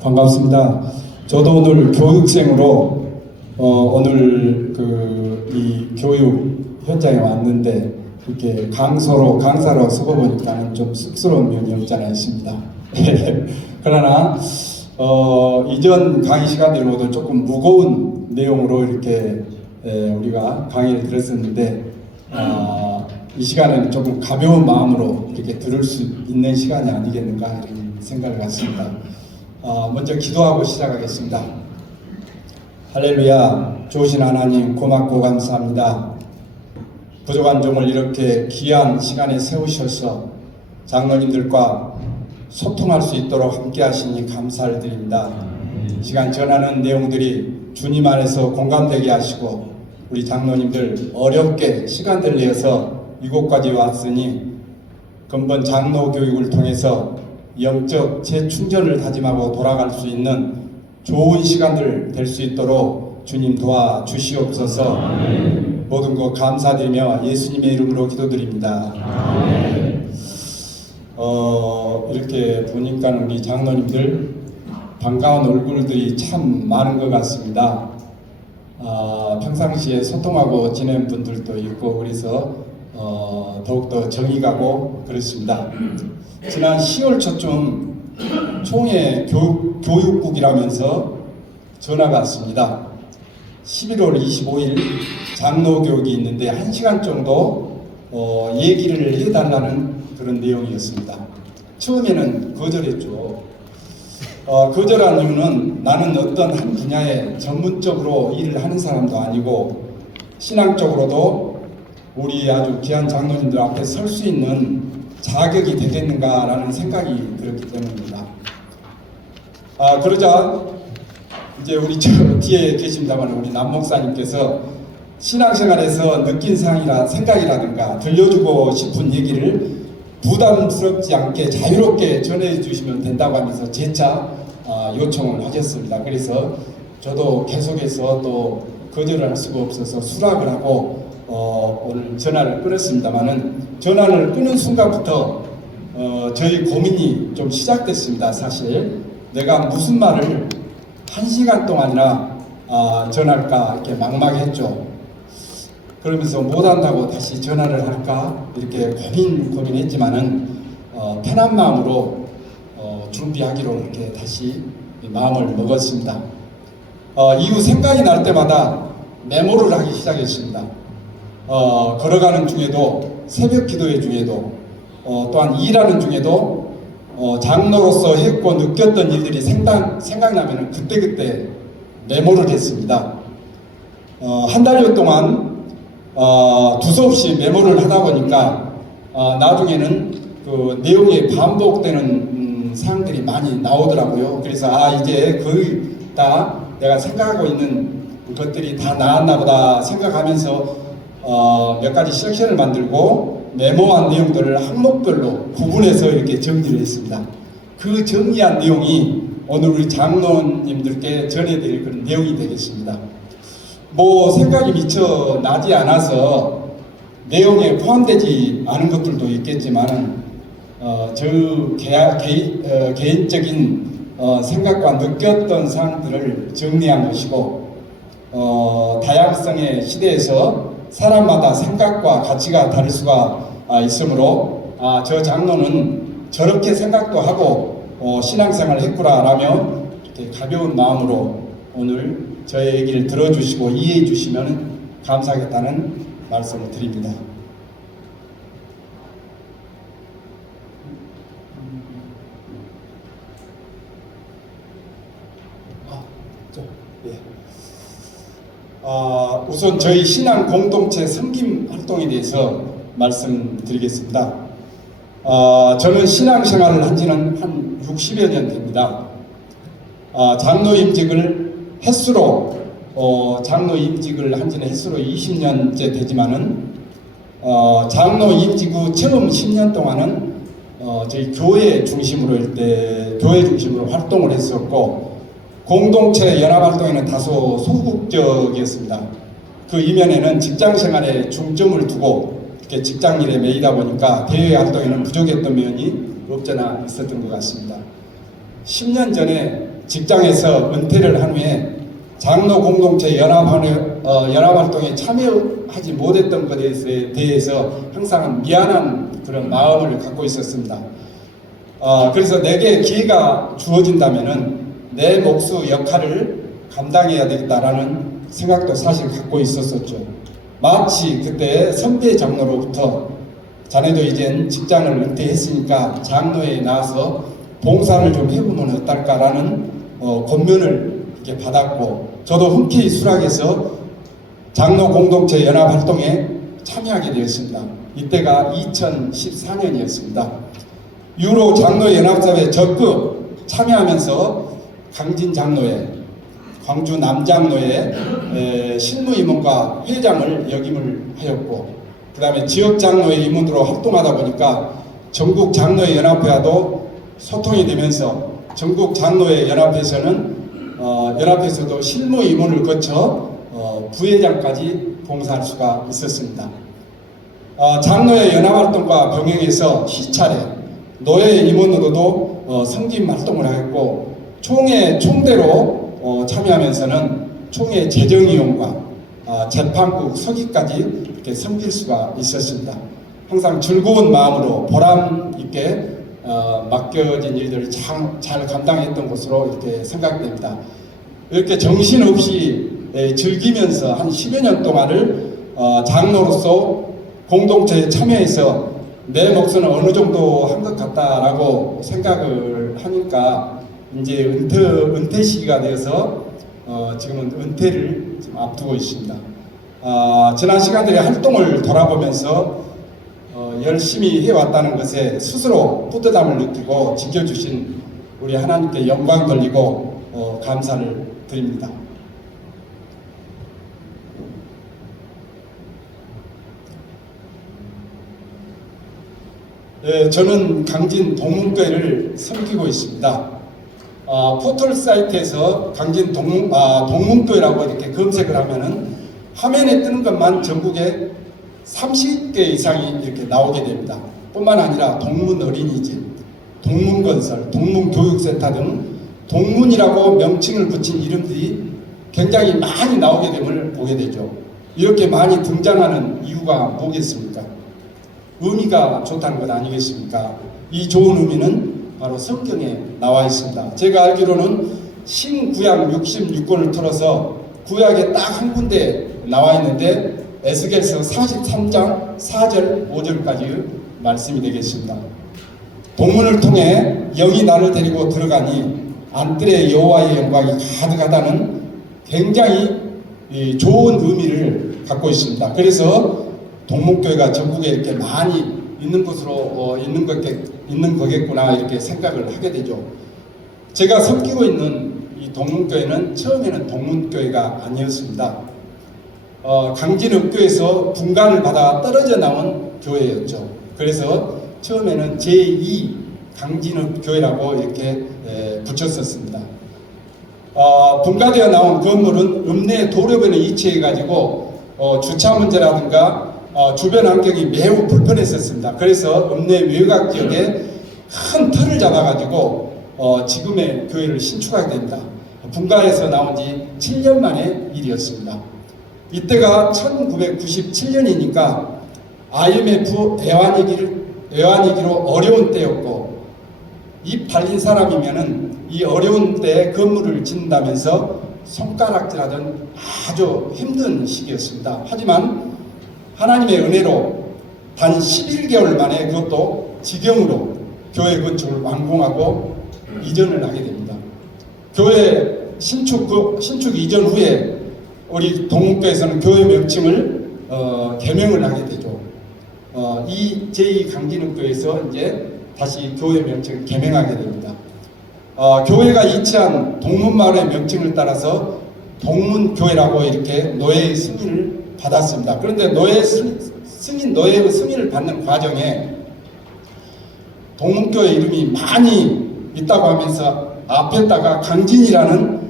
반갑습니다. 저도 오늘 교육생으로 오늘 이 교육 현장에 왔는데 이렇게 강사로 서보니까는 좀 쑥스러운 면이 없잖아 있습니다. 그러나 이전 강의 시간들이 모두 조금 무거운 내용으로 이렇게 우리가 강의를 들었었는데 이 시간에는 조금 가벼운 마음으로 이렇게 들을 수 있는 시간이 아니겠는가 이런 생각을 갖습니다. 먼저 기도하고 시작하겠습니다. 할렐루야. 좋으신 하나님 고맙고 감사합니다. 부족한 종을 이렇게 귀한 시간에 세우셔서 장로님들과 소통할 수 있도록 함께 하시니 감사를 드립니다. 시간 전하는 내용들이 주님 안에서 공감되게 하시고 우리 장로님들 어렵게 시간을 내어서 이곳까지 왔으니 근본 장로 교육을 통해서 영적 재충전을 다짐하고 돌아갈 수 있는 좋은 시간들 될 수 있도록 주님 도와주시옵소서. 아멘. 모든 것 감사드리며 예수님의 이름으로 기도드립니다. 아멘. 이렇게 보니까 우리 장로님들 반가운 얼굴들이 참 많은 것 같습니다. 평상시에 소통하고 지낸 분들도 있고 그래서 더욱더 정이 가고 그렇습니다. 지난 10월 초쯤 총회 교육국이라면서 전화가 왔습니다. 11월 25일 장로교육이 있는데 1시간 정도 얘기를 해달라는 그런 내용이었습니다. 처음에는 거절했죠. 거절한 이유는 나는 어떤 한 분야에 전문적으로 일을 하는 사람도 아니고 신앙적으로도 우리 아주 귀한 장로님들 앞에 설 수 있는 자격이 되겠는가라는 생각이 들었기 때문입니다. 그러자 이제 우리 저 뒤에 계십니다만 우리 남 목사님께서 신앙생활에서 느낀 생각이라든가 들려주고 싶은 얘기를 부담스럽지 않게 자유롭게 전해 주시면 된다고 하면서 재차 요청을 하셨습니다. 그래서 저도 계속해서 또 거절을 할 수가 없어서 수락을 하고 오늘 전화를 끊었습니다만은 전화를 끊은 순간부터 저희 고민이 좀 시작됐습니다. 사실 내가 무슨 말을 1시간 동안이나 전할까 이렇게 막막했죠. 그러면서 못한다고 다시 전화를 할까 이렇게 고민했지만은 편한 마음으로 준비하기로 이렇게 다시 마음을 먹었습니다. 이후 생각이 날 때마다 메모를 하기 시작했습니다. 걸어가는 중에도 새벽 기도회 중에도 또한 일하는 중에도 장로로서 했고 느꼈던 일들이 생각나면 그때그때 메모를 했습니다. 한 달여 동안 두서없이 메모를 하다 보니까 나중에는 그 내용이 반복되는 사항들이 많이 나오더라고요. 그래서 이제 거의 다 내가 생각하고 있는 것들이 다 나왔나 보다 생각하면서 몇 가지 섹션을 만들고 메모한 내용들을 항목별로 구분해서 이렇게 정리를 했습니다. 그 정리한 내용이 오늘 우리 장로님들께 전해드릴 그런 내용이 되겠습니다. 생각이 미처 나지 않아서 내용에 포함되지 않은 것들도 있겠지만 저 개인적인 생각과 느꼈던 사항들을 정리한 것이고 다양성의 시대에서 사람마다 생각과 가치가 다를 수가 있으므로 저 장로는 저렇게 생각도 하고 신앙생활을 했구나라며 이렇게 가벼운 마음으로 오늘 저의 얘기를 들어주시고 이해해 주시면 감사하겠다는 말씀을 드립니다. 우선 저희 신앙 공동체 섬김 활동에 대해서 말씀드리겠습니다. 저는 신앙생활을 한 지는 한 60여 년 됩니다. 장로 임직을 횟수로 한 지는 횟수로 20년째 되지만은 장로 임직 후 처음 10년 동안은 저희 교회 중심으로 활동을 했었고 공동체 연합 활동에는 다소 소극적이었습니다. 그 이면에는 직장 생활에 중점을 두고 이렇게 직장 일에 매이다 보니까 대외 활동에는 부족했던 면이 없잖아 있었던 것 같습니다. 10년 전에 직장에서 은퇴를 한 후에 장로 공동체 연합활동에 참여하지 못했던 것에 대해서 항상 미안한 그런 마음을 갖고 있었습니다. 그래서 내게 기회가 주어진다면은 내 몫의 역할을 감당해야 되겠다라는 생각도 사실 갖고 있었었죠. 마치 그때 선배 장로로부터 자네도 이젠 직장을 은퇴했으니까 장로에 나와서 봉사를 좀 해보면 어떨까라는 권면을 이렇게 받았고, 저도 흔쾌히 수락해서 장로 공동체 연합 활동에 참여하게 되었습니다. 이때가 2014년이었습니다. 이후로 장로 연합사회에 적극 참여하면서 강진 장로회, 광주 남장로회 실무임원과 회장을 역임을 하였고, 그 다음에 지역 장로회 임원으로 활동하다 보니까 전국 장로회 연합회와도 소통이 되면서 전국 장로회 연합회에서는 연합회에서도 실무 임원을 거쳐 부회장까지 봉사할 수가 있었습니다. 장로회 연합활동과 병행해서 시차례 노회 임원으로도 성김 활동을 하였고, 총대로 참여하면서는 총회 재정위원과 재판국 서기까지 이렇게 섬길 수가 있었습니다. 항상 즐거운 마음으로 보람 있게 맡겨진 일들을 잘 감당했던 것으로 이렇게 생각됩니다. 이렇게 정신없이 즐기면서 한 10여 년 동안을 장로로서 공동체에 참여해서 내 몫은 어느 정도 한 것 같다라고 생각을 하니까 이제 은퇴 시기가 되어서 지금은 은퇴를 지금 앞두고 있습니다. 지난 시간들의 활동을 돌아보면서 열심히 해왔다는 것에 스스로 뿌듯함을 느끼고 지켜주신 우리 하나님께 영광 돌리고 감사를 드립니다. 저는 강진 동문교회를 섬기고 있습니다. 포털 사이트에서 강진 동문교회라고 이렇게 검색을 하면은 화면에 뜨는 것만 전국에 30개 이상이 이렇게 나오게 됩니다. 뿐만 아니라 동문 어린이집, 동문건설, 동문교육센터 등 동문이라고 명칭을 붙인 이름들이 굉장히 많이 나오게 됨을 보게 되죠. 이렇게 많이 등장하는 이유가 뭐겠습니까? 의미가 좋다는 것 아니겠습니까? 이 좋은 의미는 바로 성경에 나와 있습니다. 제가 알기로는 신구약 66권을 틀어서 구약에 딱 한 군데 나와 있는데 에스겔서 43장 4절 5절까지 말씀이 되겠습니다. 동문을 통해 영이 나를 데리고 들어가니 안뜰에 여호와의 영광이 가득하다는 굉장히 좋은 의미를 갖고 있습니다. 그래서 동문교회가 전국에 이렇게 많이 있는 곳으로 있는 거겠구나 이렇게 생각을 하게 되죠. 제가 섬기고 있는 이 동문교회는 처음에는 동문교회가 아니었습니다. 강진읍교에서 분간을 받아 떨어져 나온 교회였죠. 그래서 처음에는 제2 강진읍교회라고 이렇게 붙였었습니다. 분가되어 나온 건물은 읍내 도로변에 위치해 가지고 주차 문제라든가 주변 환경이 매우 불편했었습니다. 그래서 읍내 외곽 지역에 큰 틀을 잡아가지고 지금의 교회를 신축하게 됩니다. 분가에서 나온 지 7년 만의 일이었습니다. 이때가 1997년이니까 IMF 애완이기로 어려운 때였고, 입 발린 사람이면은 이 어려운 때에 건물을 짓는다면서 손가락질하던 아주 힘든 시기였습니다. 하지만 하나님의 은혜로 단 11개월 만에 그것도 지경으로 교회 건축을 완공하고 이전을 하게 됩니다. 교회 신축 이전 후에 우리 동문교회에서는 교회 명칭을 개명을 하게 되죠. 이 제2 강진읍교회에서 이제 다시 교회 명칭을 개명하게 됩니다. 교회가 이치한 동문마을의 명칭을 따라서 동문교회라고 이렇게 노예의 승인을 받았습니다. 그런데 노예의 승인을 받는 과정에 동문교회 이름이 많이 있다고 하면서 앞에다가 강진이라는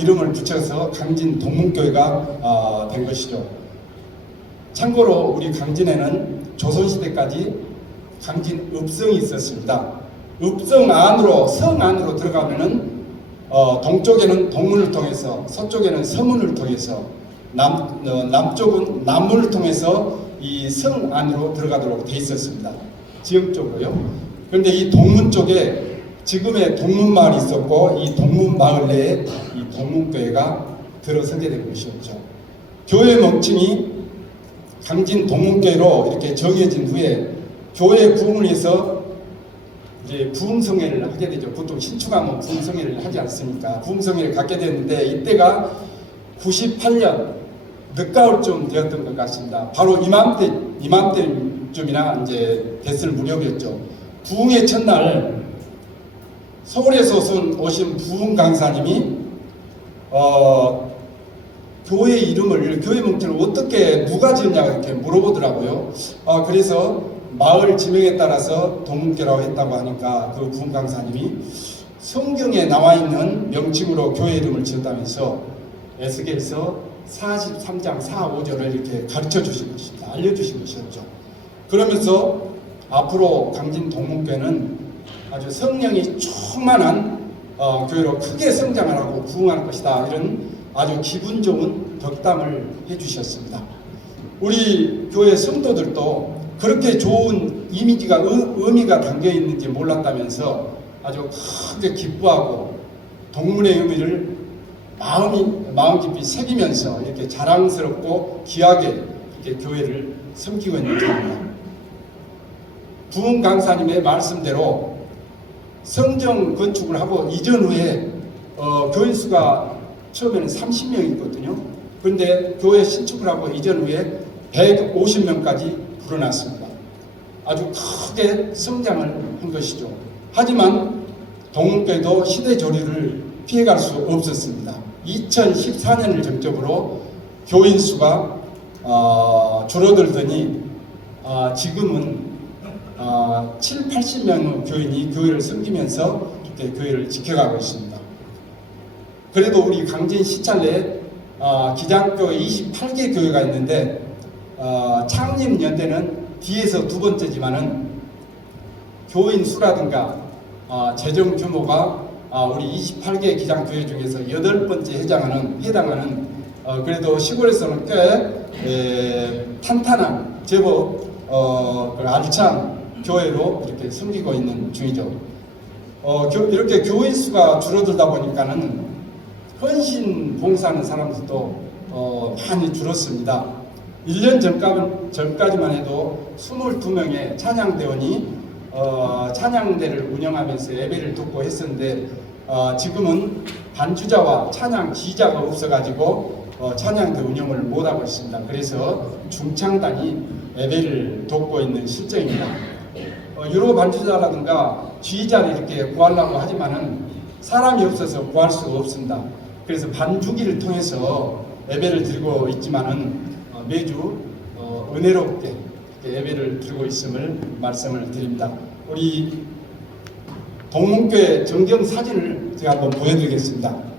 이름을 붙여서 강진 동문교회가 된 것이죠. 참고로 우리 강진에는 조선시대까지 강진 읍성이 있었습니다. 읍성 안으로, 성 안으로 들어가면은 동쪽에는 동문을 통해서, 서쪽에는 서문을 통해서, 남쪽은 남문을 통해서 이 성 안으로 들어가도록 돼 있었습니다. 지형적으로요. 그런데 이 동문 쪽에 지금의 동문마을이 있었고, 이 동문마을 내에 이 동문교회가 들어서게 된 것이었죠. 교회 명칭이 강진 동문교회로 이렇게 정해진 후에 교회 부흥을 해서 이제 부흥성회를 하게 되죠. 보통 신축하면 부흥성회를 하지 않습니까? 부흥성회를 갖게 됐는데 이때가 98년 늦가을쯤 되었던 것 같습니다. 바로 이맘때쯤이나 이제 됐을 무렵이었죠. 부흥의 첫날 서울에서 오신 부흥 강사님이 교회 이름을, 교회 명칭을 어떻게 누가 지었냐고 이렇게 물어보더라고요. 그래서 마을 지명에 따라서 동문교라고 했다고 하니까 그 부흥 강사님이 성경에 나와 있는 명칭으로 교회 이름을 지었다면서 에스겔서 43장 4, 5절을 이렇게 가르쳐 주신 것입니다. 알려주신 것이었죠. 그러면서 앞으로 강진 동문교회는 아주 성령이 충만한 교회로 크게 성장을 하고 부흥할 것이다. 이런 아주 기분 좋은 덕담을 해주셨습니다. 우리 교회 성도들도 그렇게 좋은 이미지가 의미가 담겨 있는지 몰랐다면서 아주 크게 기뻐하고 동문의 의미를 마음 깊이 새기면서 이렇게 자랑스럽고 귀하게 이렇게 교회를 섬기고 있는 중입니다. 부흥 강사님의 말씀대로 성전 건축을 하고 이전 후에 교인 수가 처음에는 30명이거든요. 그런데 교회 신축을 하고 이전 후에 150명까지 불어났습니다. 아주 크게 성장을 한 것이죠. 하지만 동문교회도 시대 조류를 피해갈 수 없었습니다. 2014년을 정점으로 교인 수가 줄어들더니 지금은 7, 80명의 교인이 교회를 섬기면서 이렇게 교회를 지켜가고 있습니다. 그래도 우리 강진 시찰내에 기장교회 28개 교회가 있는데 창립 연대는 뒤에서 두 번째지만은 교인 수라든가 재정 규모가 우리 28개 기장교회 중에서 8번째 해당하는 그래도 시골에서는 꽤 탄탄한 제법 알찬 교회로 이렇게 섬기고 있는 중이죠. 이렇게 교인 수가 줄어들다 보니까는 헌신 봉사하는 사람들도 많이 줄었습니다. 1년 전까지만 해도 22명의 찬양대원이 찬양대를 운영하면서 예배를 돕고 했었는데 지금은 반주자와 찬양 지휘자가 없어가지고 찬양대 운영을 못하고 있습니다. 그래서 중창단이 예배를 돕고 있는 실정입니다. 유로 반주자라든가 지휘자를 이렇게 구하려고 하지만은 사람이 없어서 구할 수가 없습니다. 그래서 반주기를 통해서 예배를 드리고 있지만은 매주 은혜롭게 예배를 드리고 있음을 말씀을 드립니다. 우리 동문교회 정경 사진을 제가 한번 보여드리겠습니다.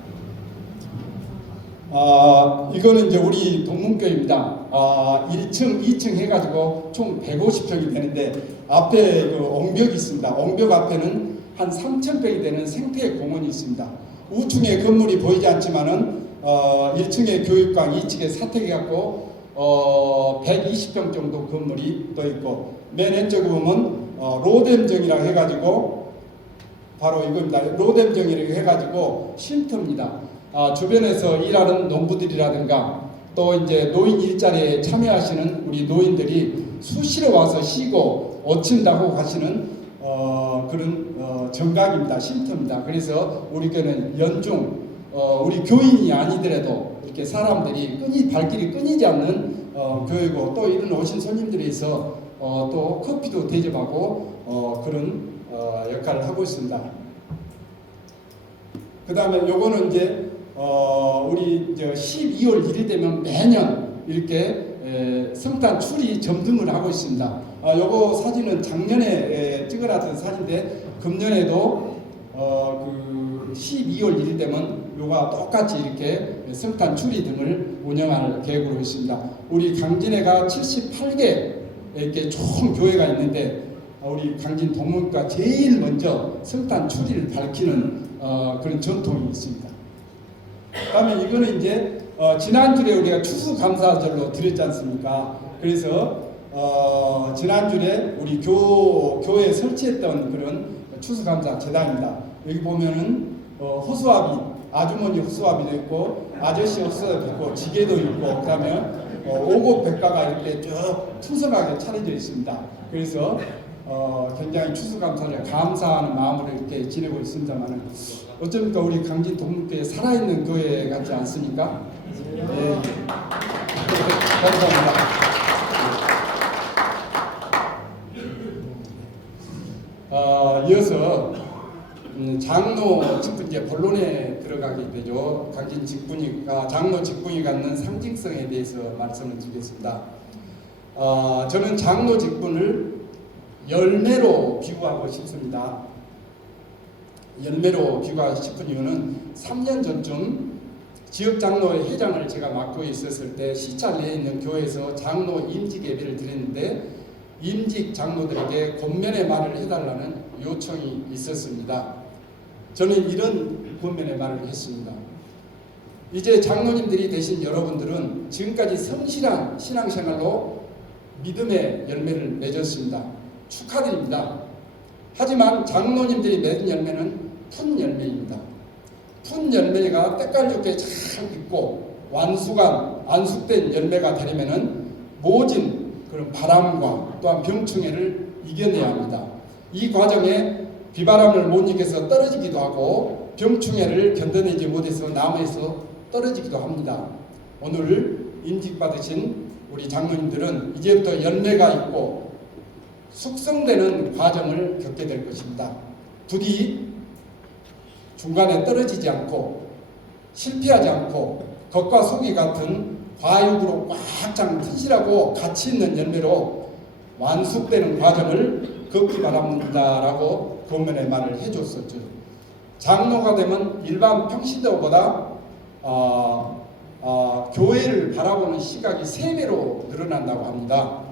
이거는 이제 우리 동문교회입니다. 1층, 2층 해가지고 총 150평이 되는데 앞에 그 옹벽이 있습니다. 옹벽 앞에는 한 3,000평이 되는 생태 공원이 있습니다. 우층에 건물이 보이지 않지만은 1층에 교육관, 2층에 사택이 갖고 120평 정도 건물이 또 있고 맨 왼쪽에 보면 로뎀정이라고 해가지고 바로 이겁니다. 로뎀정이라고 해가지고 쉼터입니다. 주변에서 일하는 농부들이라든가 또 이제 노인 일자리에 참여하시는 우리 노인들이 수시로 와서 쉬고 어친다고 가시는 그런 정각입니다. 쉼터입니다. 그래서 우리 교회는 연중 우리 교인이 아니더라도 이렇게 사람들이 발길이 끊이지 않는 교회고 또 이런 오신 손님들에 있어 또 커피도 대접하고 그런 역할을 하고 있습니다. 그 다음에 요거는 이제 우리 12월 1일 되면 매년 이렇게 성탄 추리 점등을 하고 있습니다. 요거 사진은 작년에 찍어놨던 사진인데 금년에도 그 12월 1일 되면 요가 똑같이 이렇게 성탄 추리 등을 운영할 계획으로 있습니다. 우리 강진회가 78개 이렇게 총 교회가 있는데 우리 강진 동문과 제일 먼저 성탄 추리를 밝히는 그런 전통이 있습니다. 그다음에 이거는 이제 지난주에 우리가 추수감사절로 드렸지 않습니까? 그래서 지난주에 우리 교회에 설치했던 그런 추수감사 제단입니다. 여기 보면은 호수아비, 아주머니 호수아비도 있고 아저씨 호수아비도 있고 지게도 있고 그다음에 오곡 백과가 이렇게 쭉 풍성하게 차려져 있습니다. 그래서 굉장히 추수감사를 감사하는 마음으로 이렇게 지내고 있습니다만은 어쩌니까 우리 강진 동문교회 살아있는 교회 같지 않습니까? 네. 감사합니다. 이어서 장로 직분 이제 본론에 들어가게 되죠. 강진 직분이가 장로 직분이 갖는 상징성에 대해서 말씀을 드리겠습니다. 저는 장로 직분을 열매로 비유하고 싶습니다. 열매로 비유하고 싶은 이유는 3년 전쯤 지역장로회 회장을 제가 맡고 있었을 때 시찰 내에 있는 교회에서 장로 임직 예배를 드렸는데 임직 장로들에게 권면의 말을 해달라는 요청이 있었습니다. 저는 이런 권면의 말을 했습니다. 이제 장로님들이 되신 여러분들은 지금까지 성실한 신앙생활로 믿음의 열매를 맺었습니다. 축하드립니다. 하지만 장로님들이 맺은 열매는 푼 열매입니다. 푼 열매가 때깔 좋게 잘 익고 완숙된 열매가 되려면은 모진 그런 바람과 또한 병충해를 이겨내야 합니다. 이 과정에 비바람을 못 이겨서 떨어지기도 하고 병충해를 견뎌내지 못해서 나무에서 떨어지기도 합니다. 오늘 임직받으신 우리 장로님들은 이제부터 열매가 있고 숙성되는 과정을 겪게 될 것입니다. 부디 중간에 떨어지지 않고 실패하지 않고 겉과 속이 같은 과육으로 꽉 찬 튼실하고 가치 있는 열매로 완숙되는 과정을 겪기 바랍니다라고 권면의 말을 해줬었죠. 장로가 되면 일반 평신도보다 교회를 바라보는 시각이 3배로 늘어난다고 합니다.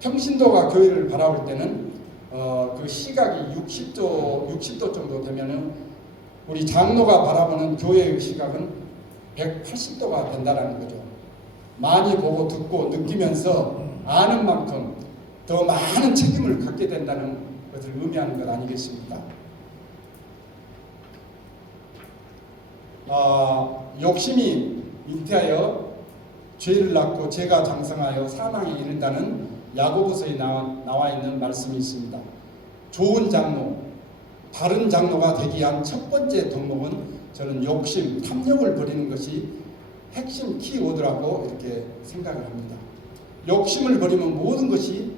평신도가 교회를 바라볼 때는 그 시각이 60도 정도 되면은 우리 장로가 바라보는 교회의 시각은 180도가 된다는 거죠. 많이 보고 듣고 느끼면서 아는 만큼 더 많은 책임을 갖게 된다는 것을 의미하는 것 아니겠습니까? 욕심이 잉태하여 죄를 낳고 죄가 장성하여 사망에 이른다는 야고보서에 나와 있는 말씀이 있습니다. 좋은 장로, 바른 장로가 되기 위한 첫 번째 덕목은 저는 욕심, 탐욕을 버리는 것이 핵심 키워드라고 이렇게 생각을 합니다. 욕심을 버리면 모든 것이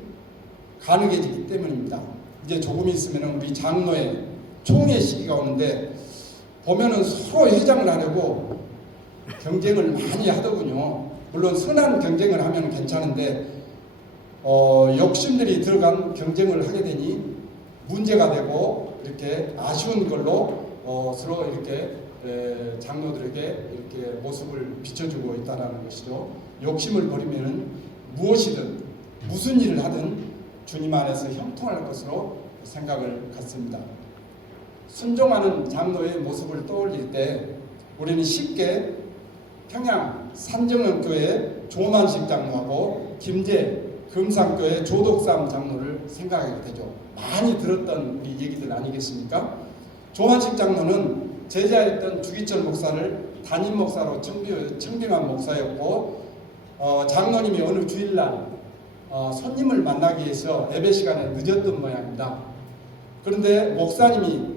가능해지기 때문입니다. 이제 조금 있으면 우리 장로의 총회 시기가 오는데 보면은 서로 회장을 하려고 경쟁을 많이 하더군요. 물론 선한 경쟁을 하면 괜찮은데 욕심들이 들어간 경쟁을 하게 되니 문제가 되고 이렇게 아쉬운 걸로 서로 이렇게 장로들에게 이렇게 모습을 비춰주고 있다는 것이죠. 욕심을 버리면 무엇이든 무슨 일을 하든 주님 안에서 형통할 것으로 생각을 갖습니다. 순종하는 장로의 모습을 떠올릴 때 우리는 쉽게 평양 산정원교회 조만식 장로하고 김제 금산교회 조덕삼 장로를 생각하게 되죠. 많이 들었던 우리 얘기들 아니겠습니까? 조만식 장로는 제자였던 주기철 목사를 담임 목사로 청빙한 목사였고 장로님이 어느 주일날 손님을 만나기 위해서 예배 시간에 늦었던 모양입니다. 그런데 목사님이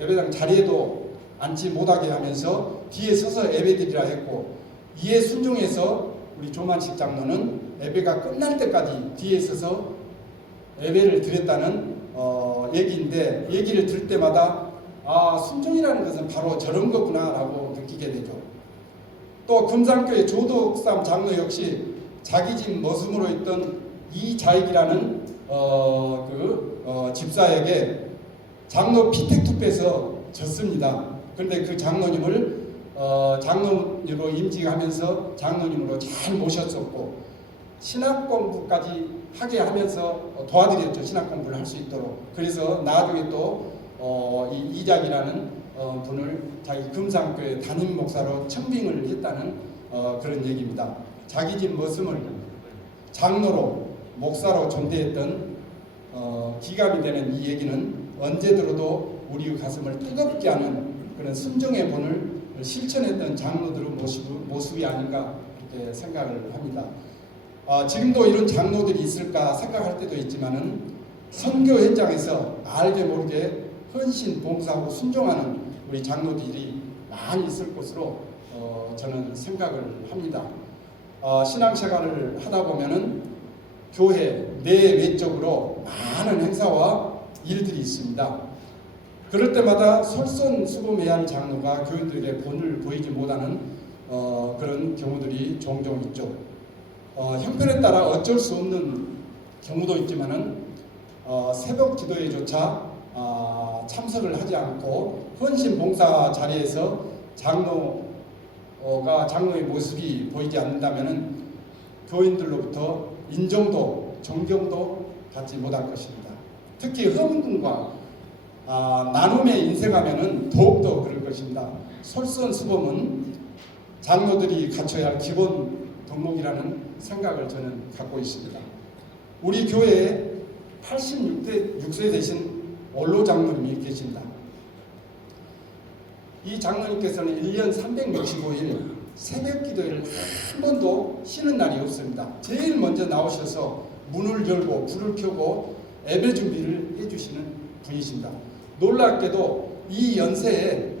예배당 자리에도 앉지 못하게 하면서 뒤에 서서 예배드리라 했고 이에 순종해서 우리 조만식 장로는 예배가 끝날 때까지 뒤에 서서 예배를 드렸다는 얘기인데 얘기를 들을 때마다 순종이라는 것은 바로 저런 거구나 라고 느끼게 되죠. 또 금산교회 조덕삼 장로 역시 자기 집 머슴으로 있던 이자익이라는 집사에게 장로 피택투표에서 졌습니다. 그런데 그 장로님을 장로님으로 임직하면서 장로님으로 잘 모셨었고 신학 공부까지 하게 하면서 도와드렸죠. 신학 공부를 할 수 있도록. 그래서 나중에 또 이 이작이라는 분을 자기 금산교회 담임 목사로 청빙을 했다는 그런 얘기입니다. 자기 집 머슴을 장로로 목사로 존대했던 기감이 되는 이 얘기는 언제 들어도 우리 가슴을 뜨겁게 하는 그런 순종의 본을 실천했던 장로들의 모습이 아닌가 이렇게 생각을 합니다. 지금도 이런 장로들이 있을까 생각할 때도 있지만은 선교 현장에서 알게 모르게 헌신, 봉사하고 순종하는 우리 장로들이 많이 있을 것으로 저는 생각을 합니다. 신앙생활을 하다 보면은 교회 내외적으로 많은 행사와 일들이 있습니다. 그럴 때마다 솔선수범해야 할 장로가 교인들에게 본을 보이지 못하는 그런 경우들이 종종 있죠. 형편에 따라 어쩔 수 없는 경우도 있지만은 새벽 기도에조차 참석을 하지 않고 헌신 봉사 자리에서 장로의 모습이 보이지 않는다면은 교인들로부터 인정도 존경도 받지 못할 것입니다. 특히 헌금과 나눔의 인생하면은 더욱더 그럴 것입니다. 솔선수범은 장로들이 갖춰야 할 기본 덕목이라는 생각을 저는 갖고 있습니다. 우리 교회에 86세 되신 원로 장로님이 계십니다. 이 장로님께서는 1년 365일 새벽 기도회를 한 번도 쉬는 날이 없습니다. 제일 먼저 나오셔서 문을 열고 불을 켜고 예배 준비를 해주시는 분이십니다. 놀랍게도 이 연세에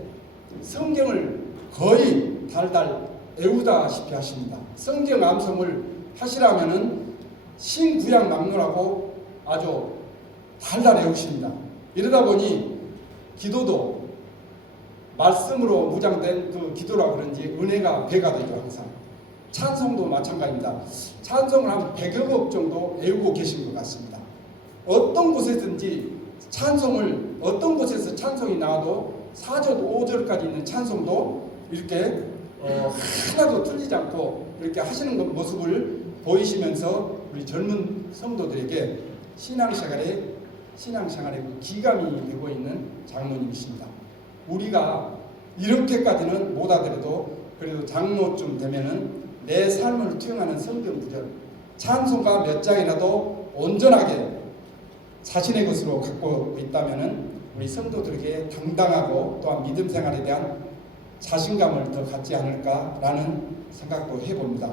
성경을 거의 달달 외우다시피 하십니다. 성경 암송을 하시라면은 신구약 막론하고 아주 달달 외우십니다. 이러다 보니 기도도 말씀으로 무장된 그 기도라 그런지 은혜가 배가 되죠. 항상 찬송도 마찬가지입니다. 찬송을 한 100여 곡 정도 외우고 계신 것 같습니다. 어떤 곳에든지 어떤 곳에서 찬송이 나와도 4절 5절까지 있는 찬송도 이렇게 하나도 틀리지 않고 이렇게 하시는 모습을 보이시면서 우리 젊은 성도들에게 신앙생활에 그 기감이 되고 있는 장로님이십니다. 우리가 이렇게까지는 못하더라도 그래도 장로쯤 되면은 내 삶을 투영하는 성경 구절, 찬송가 몇 장이라도 온전하게 자신의 것으로 갖고 있다면은 우리 성도들에게 당당하고 또한 믿음 생활에 대한 자신감을 더 갖지 않을까라는 생각도 해봅니다.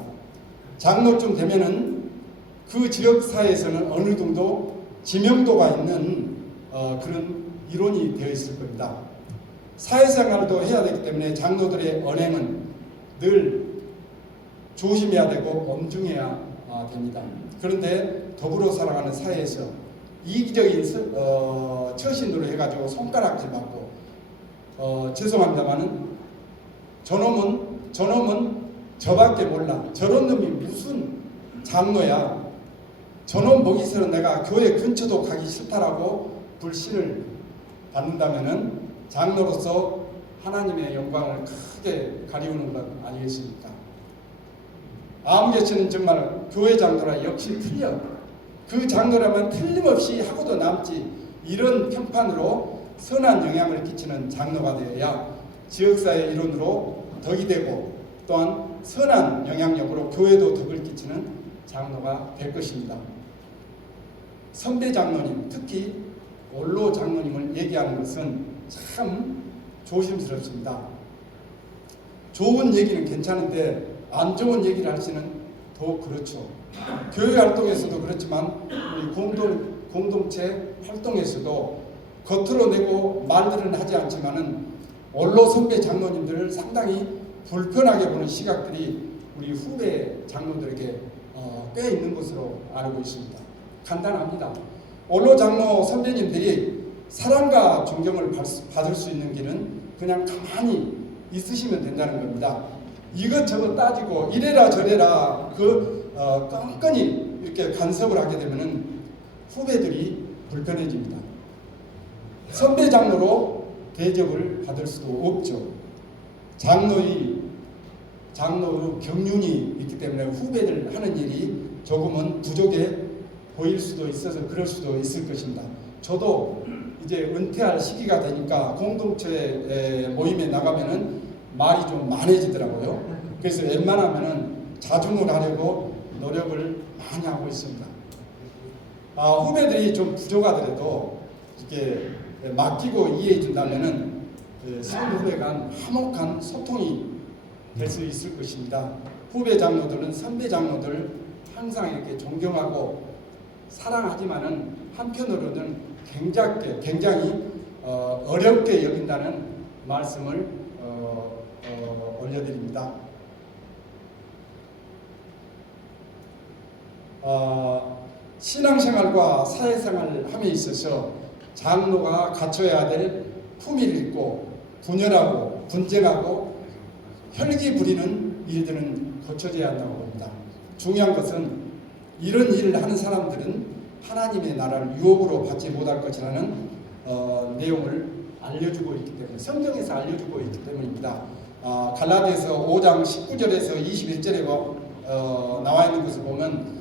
장로쯤 되면은 그 지역 사회에서는 어느 정도 지명도가 있는 그런 이론이 되어 있을 겁니다. 사회생활도 해야 되기 때문에 장로들의 언행은 늘 조심해야 되고 엄중해야 됩니다. 그런데 더불어 살아가는 사회에서 이기적인 처신으로 해가지고 손가락질 받고 죄송합니다만은 저놈은 저밖에 몰라. 저런 놈이 무슨 장로야. 저놈 보기서는 내가 교회 근처도 가기 싫다라고 불신을 받는다면은 장로로서 하나님의 영광을 크게 가리우는 것 아니겠습니까? 아무개치는 정말 교회 장로라 역시 틀려. 그 장로라면 틀림없이 하고도 남지. 이런 평판으로 선한 영향을 끼치는 장로가 되어야 지역사회 일원으로 덕이 되고 또한 선한 영향력으로 교회도 덕을 끼치는 장로가 될 것입니다. 선배 장로님, 특히 원로 장로님을 얘기하는 것은 참 조심스럽습니다. 좋은 얘기는 괜찮은데 안 좋은 얘기를 하시는 더 그렇죠. 교회 활동에서도 그렇지만 우리 공동체 활동에서도 겉으로 내고 말들은 하지 않지만은 원로 선배 장로님들을 상당히 불편하게 보는 시각들이 우리 후배 장로들에게 꽤 있는 것으로 알고 있습니다. 간단합니다. 원로 장로 선배님들이 사랑과 존경을 받을 수 있는 길은 그냥 가만히 있으시면 된다는 겁니다. 이것저것 따지고 이래라 저래라 끈끈이 이렇게 간섭을 하게 되면은 후배들이 불편해집니다. 선배 장로로 대접을 받을 수도 없죠. 장로의 경륜이 있기 때문에 후배들 하는 일이 조금은 부족해 보일 수도 있어서 그럴 수도 있을 것입니다. 저도 이제 은퇴할 시기가 되니까 공동체 모임에 나가면은 말이 좀 많아지더라고요. 그래서 웬만하면은 자중을 하려고 노력을 많이 하고 있습니다. 후배들이 좀 부족하더라도 이렇게 맡기고 이해해 준다면은 선후배 간 화목한 소통이 될 수 있을 것입니다. 후배 장로들은 선배 장로들 항상 이렇게 존경하고 사랑하지만은 한편으로는 굉장히 어렵게 여긴다는 말씀을 올려드립니다. 신앙생활과 사회생활을 함에 있어서 장로가 갖춰야 될 품위를 있고 분열하고 분쟁하고 혈기 부리는 일들은 거쳐져야 한다고 봅니다. 중요한 것은 이런 일을 하는 사람들은 하나님의 나라를 유혹으로 받지 못할 것이라는 내용을 알려주고 있기 때문에 성경에서 알려주고 있기 때문입니다. 갈라디아서 5장 19절에서 21절에 나와 있는 것을 보면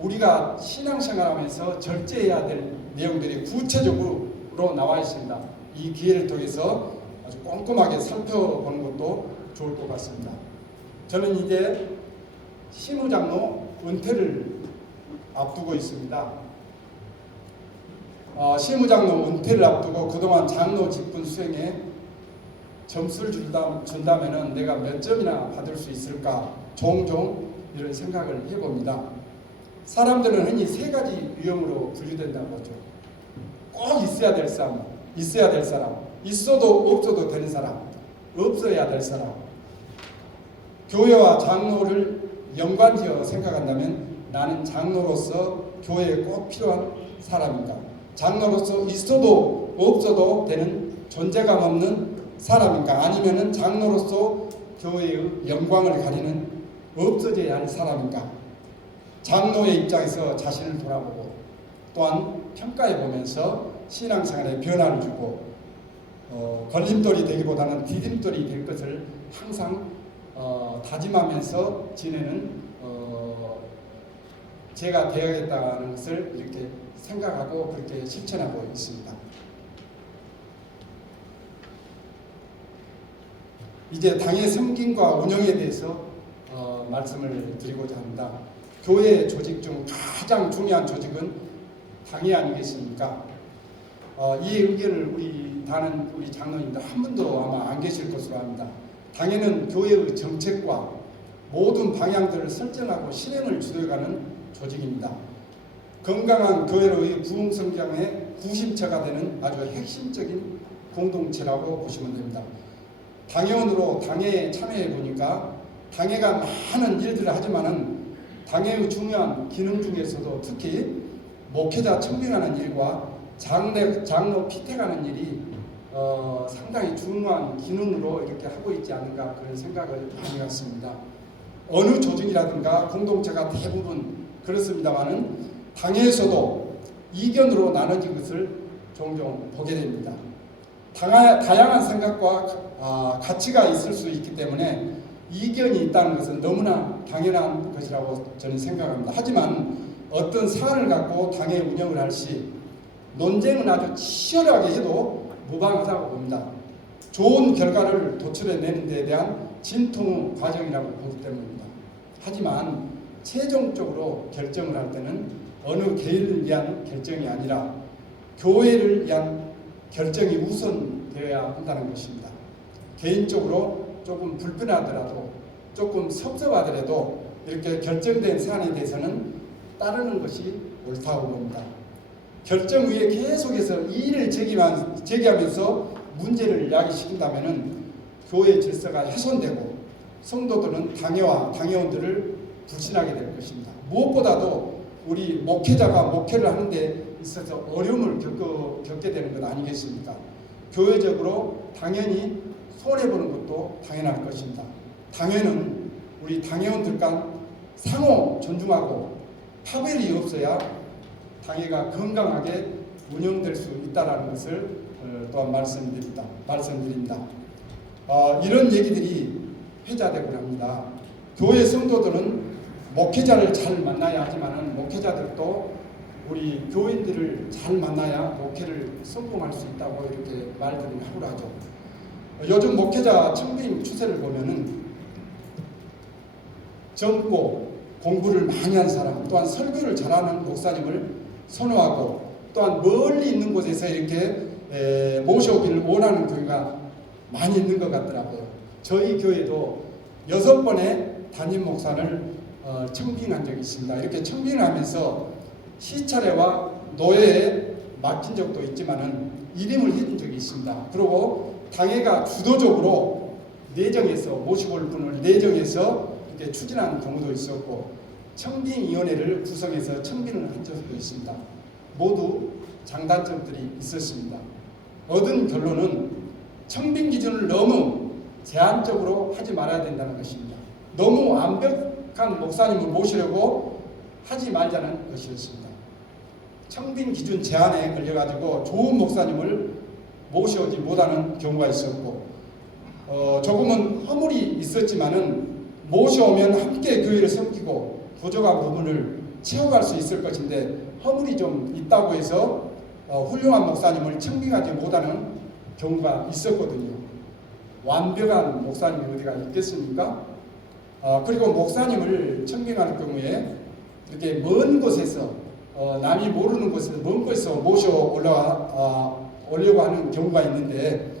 우리가 신앙생활하면서 절제해야 될 내용들이 구체적으로 나와 있습니다. 이 기회를 통해서 아주 꼼꼼하게 살펴보는 것도 좋을 것 같습니다. 저는 이제 시무장로 은퇴를 앞두고 있습니다. 시무장로 은퇴를 앞두고 그동안 장로 직분 수행에 점수를 준다면 내가 몇 점이나 받을 수 있을까 종종 이런 생각을 해봅니다. 사람들은 흔히 세 가지 유형으로 분류된다고 하죠. 꼭 있어야 될 사람, 있어도 없어도 되는 사람, 없어야 될 사람. 교회와 장로를 연관지어 생각한다면 나는 장로로서 교회에 꼭 필요한 사람인가? 장로로서 있어도 없어도 되는 존재감 없는 사람인가? 아니면은 장로로서 교회의 영광을 가리는 없어져야 할 사람인가? 장로의 입장에서 자신을 돌아보고 또한 평가해 보면서 신앙생활에 변화를 주고 걸림돌이 되기보다는 디딤돌이 될 것을 항상 다짐하면서 지내는 제가 되어야겠다는 것을 이렇게 생각하고 그렇게 실천하고 있습니다. 이제 당의 섬김과 운영에 대해서 말씀을 드리고자 합니다. 교회 조직 중 가장 중요한 조직은 당이 아니겠습니까? 이 의견을 우리 장로님들 한 분도 아마 안 계실 것으로 합니다. 당에는 교회의 정책과 모든 방향들을 설정하고 실행을 주도해가는 조직입니다. 건강한 교회로의 부흥성장의 구심처가 되는 아주 핵심적인 공동체라고 보시면 됩니다. 당회원으로 당회에 참여해 보니까 당회가 많은 일들을 하지만은 당회의 중요한 기능 중에서도 특히 목회자 청빙하는 일과 장로 피택하는 일이 상당히 중요한 기능으로 이렇게 하고 있지 않는가 그런 생각을 많이 갖습니다. 어느 조직이라든가 공동체가 대부분 그렇습니다만은 당에서도 이견으로 나눠진 것을 종종 보게 됩니다. 다양한 생각과 가치가 있을 수 있기 때문에 이견이 있다는 것은 너무나 당연한 것이라고 저는 생각합니다. 하지만 어떤 사안을 갖고 당의 운영을 할 시 논쟁은 아주 치열하게 해도 무방하다고 봅니다. 좋은 결과를 도출해내는 데 대한 진통 과정이라고 보기 때문입니다. 하지만 최종적으로 결정을 할 때는 어느 개인을 위한 결정이 아니라 교회를 위한 결정이 우선되어야 한다는 것입니다. 개인적으로 조금 불편하더라도 조금 섭섭하더라도 이렇게 결정된 사안에 대해서는 따르는 것이 옳다고 봅니다. 결정 위에 계속해서 이의를 제기하면서 문제를 야기시킨다면 교회 질서가 훼손되고 성도들은 당회와 당회원들을 불신하게 될 것입니다. 무엇보다도 우리 목회자가 목회를 하는 데 있어서 어려움을 겪게 되는 것 아니겠습니까? 교회적으로 당연히 손해보는 것도 당연할 것입니다. 당회는 우리 당회원들 간 상호 존중하고 파별이 없어야 당회가 건강하게 운영될 수 있다는 것을 또한 말씀드립니다. 이런 얘기들이 회자되고 합니다. 교회 성도들은 목회자를 잘 만나야 하지만 목회자들도 우리 교인들을 잘 만나야 목회를 성공할 수 있다고 이렇게 말들을 하고 하죠. 요즘 목회자 청빙 추세를 보면은 젊고 공부를 많이 한 사람, 또한 설교를 잘하는 목사님을 선호하고, 또한 멀리 있는 곳에서 이렇게 모셔오기를 원하는 교회가 많이 있는 것 같더라고요. 저희 교회도 6번의 담임 목사를 청빙한 적이 있습니다. 이렇게 청빙을 하면서 시차례와 노예에 맡긴 적도 있지만은 이름을 해준 적이 있습니다. 그리고 당회가 주도적으로 내정해서 모시고 올 분을 내정해서 이렇게 추진하는 경우도 있었고, 청빙위원회를 구성해서 청빙을 한 적도 있습니다. 모두 장단점들이 있었습니다. 얻은 결론은 청빙 기준을 너무 제한적으로 하지 말아야 된다는 것입니다. 너무 완벽한 목사님을 모시려고 하지 말자는 것이었습니다. 청빙 기준 제한에 걸려가지고 좋은 목사님을 모셔오지 못하는 경우가 있었고, 조금은 허물이 있었지만은 모셔오면 함께 교회를 섬기고 부족한 부분을 채워갈 수 있을 것인데 허물이 좀 있다고 해서 훌륭한 목사님을 청빙하지 못하는 경우가 있었거든요. 완벽한 목사님이 어디가 있겠습니까? 그리고 목사님을 청빙할 경우에 이렇게 먼 곳에서 남이 모르는 곳에서 먼 곳에서 오려고 하는 경우가 있는데,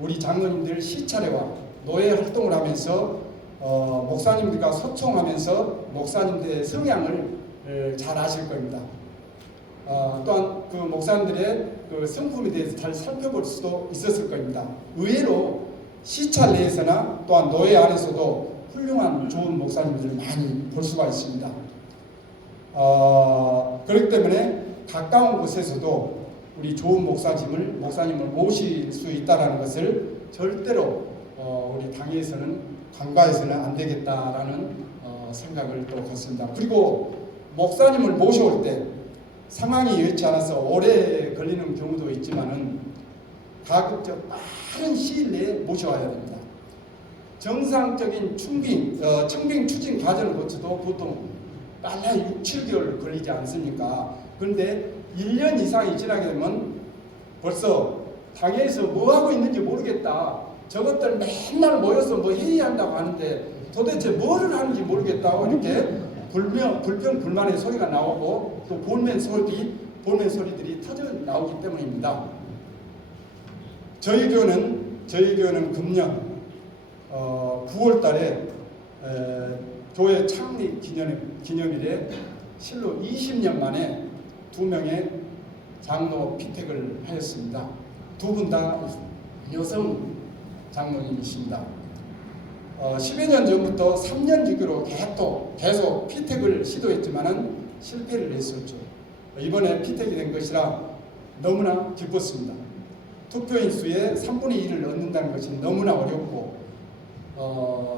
우리 장로님들 시차례와 노예 활동을 하면서 목사님들과 소통하면서 목사님들의 성향을 잘 아실 겁니다. 또한 그 목사님들의 그 성품에 대해서 잘 살펴볼 수도 있었을 겁니다. 의외로 시찰 내에서나 또한 노예 안에서도 훌륭한 좋은 목사님들을 많이 볼 수가 있습니다. 그렇기 때문에 가까운 곳에서도 우리 좋은 목사님을 모실 수 있다는 것을 절대로 우리 당에서는 관과해서는 안 되겠다라는 생각을 또 갖습니다. 그리고 목사님을 모셔올 때 상황이 여의치 않아서 오래 걸리는 경우도 있지만은 가급적 빠른 시일 내에 모셔와야 됩니다. 정상적인 청빙 추진 과정을 거쳐도 보통 빨리 6, 7개월 걸리지 않습니까? 그런데 1년 이상이 지나게 되면 벌써 당에서 뭐 하고 있는지 모르겠다. 저것들 맨날 모여서 뭐 회의한다고 하는데 도대체 뭐를 하는지 모르겠다고 이렇게 불평불만의 소리가 나오고 또 볼멘 소리들이 터져 나오기 때문입니다. 저희 교회는 금년 9월 달에 교회 창립 기념일에 실로 20년 만에 2명의 장로 피택을 하였습니다. 두 분 다 여성 장로님이십니다. 10여 년 전부터 3년 주기로 계속 피택을 시도했지만은 실패를 했었죠. 이번에 피택이 된 것이라 너무나 기뻤습니다. 투표인 수의 3분의 1을 얻는다는 것이 너무나 어렵고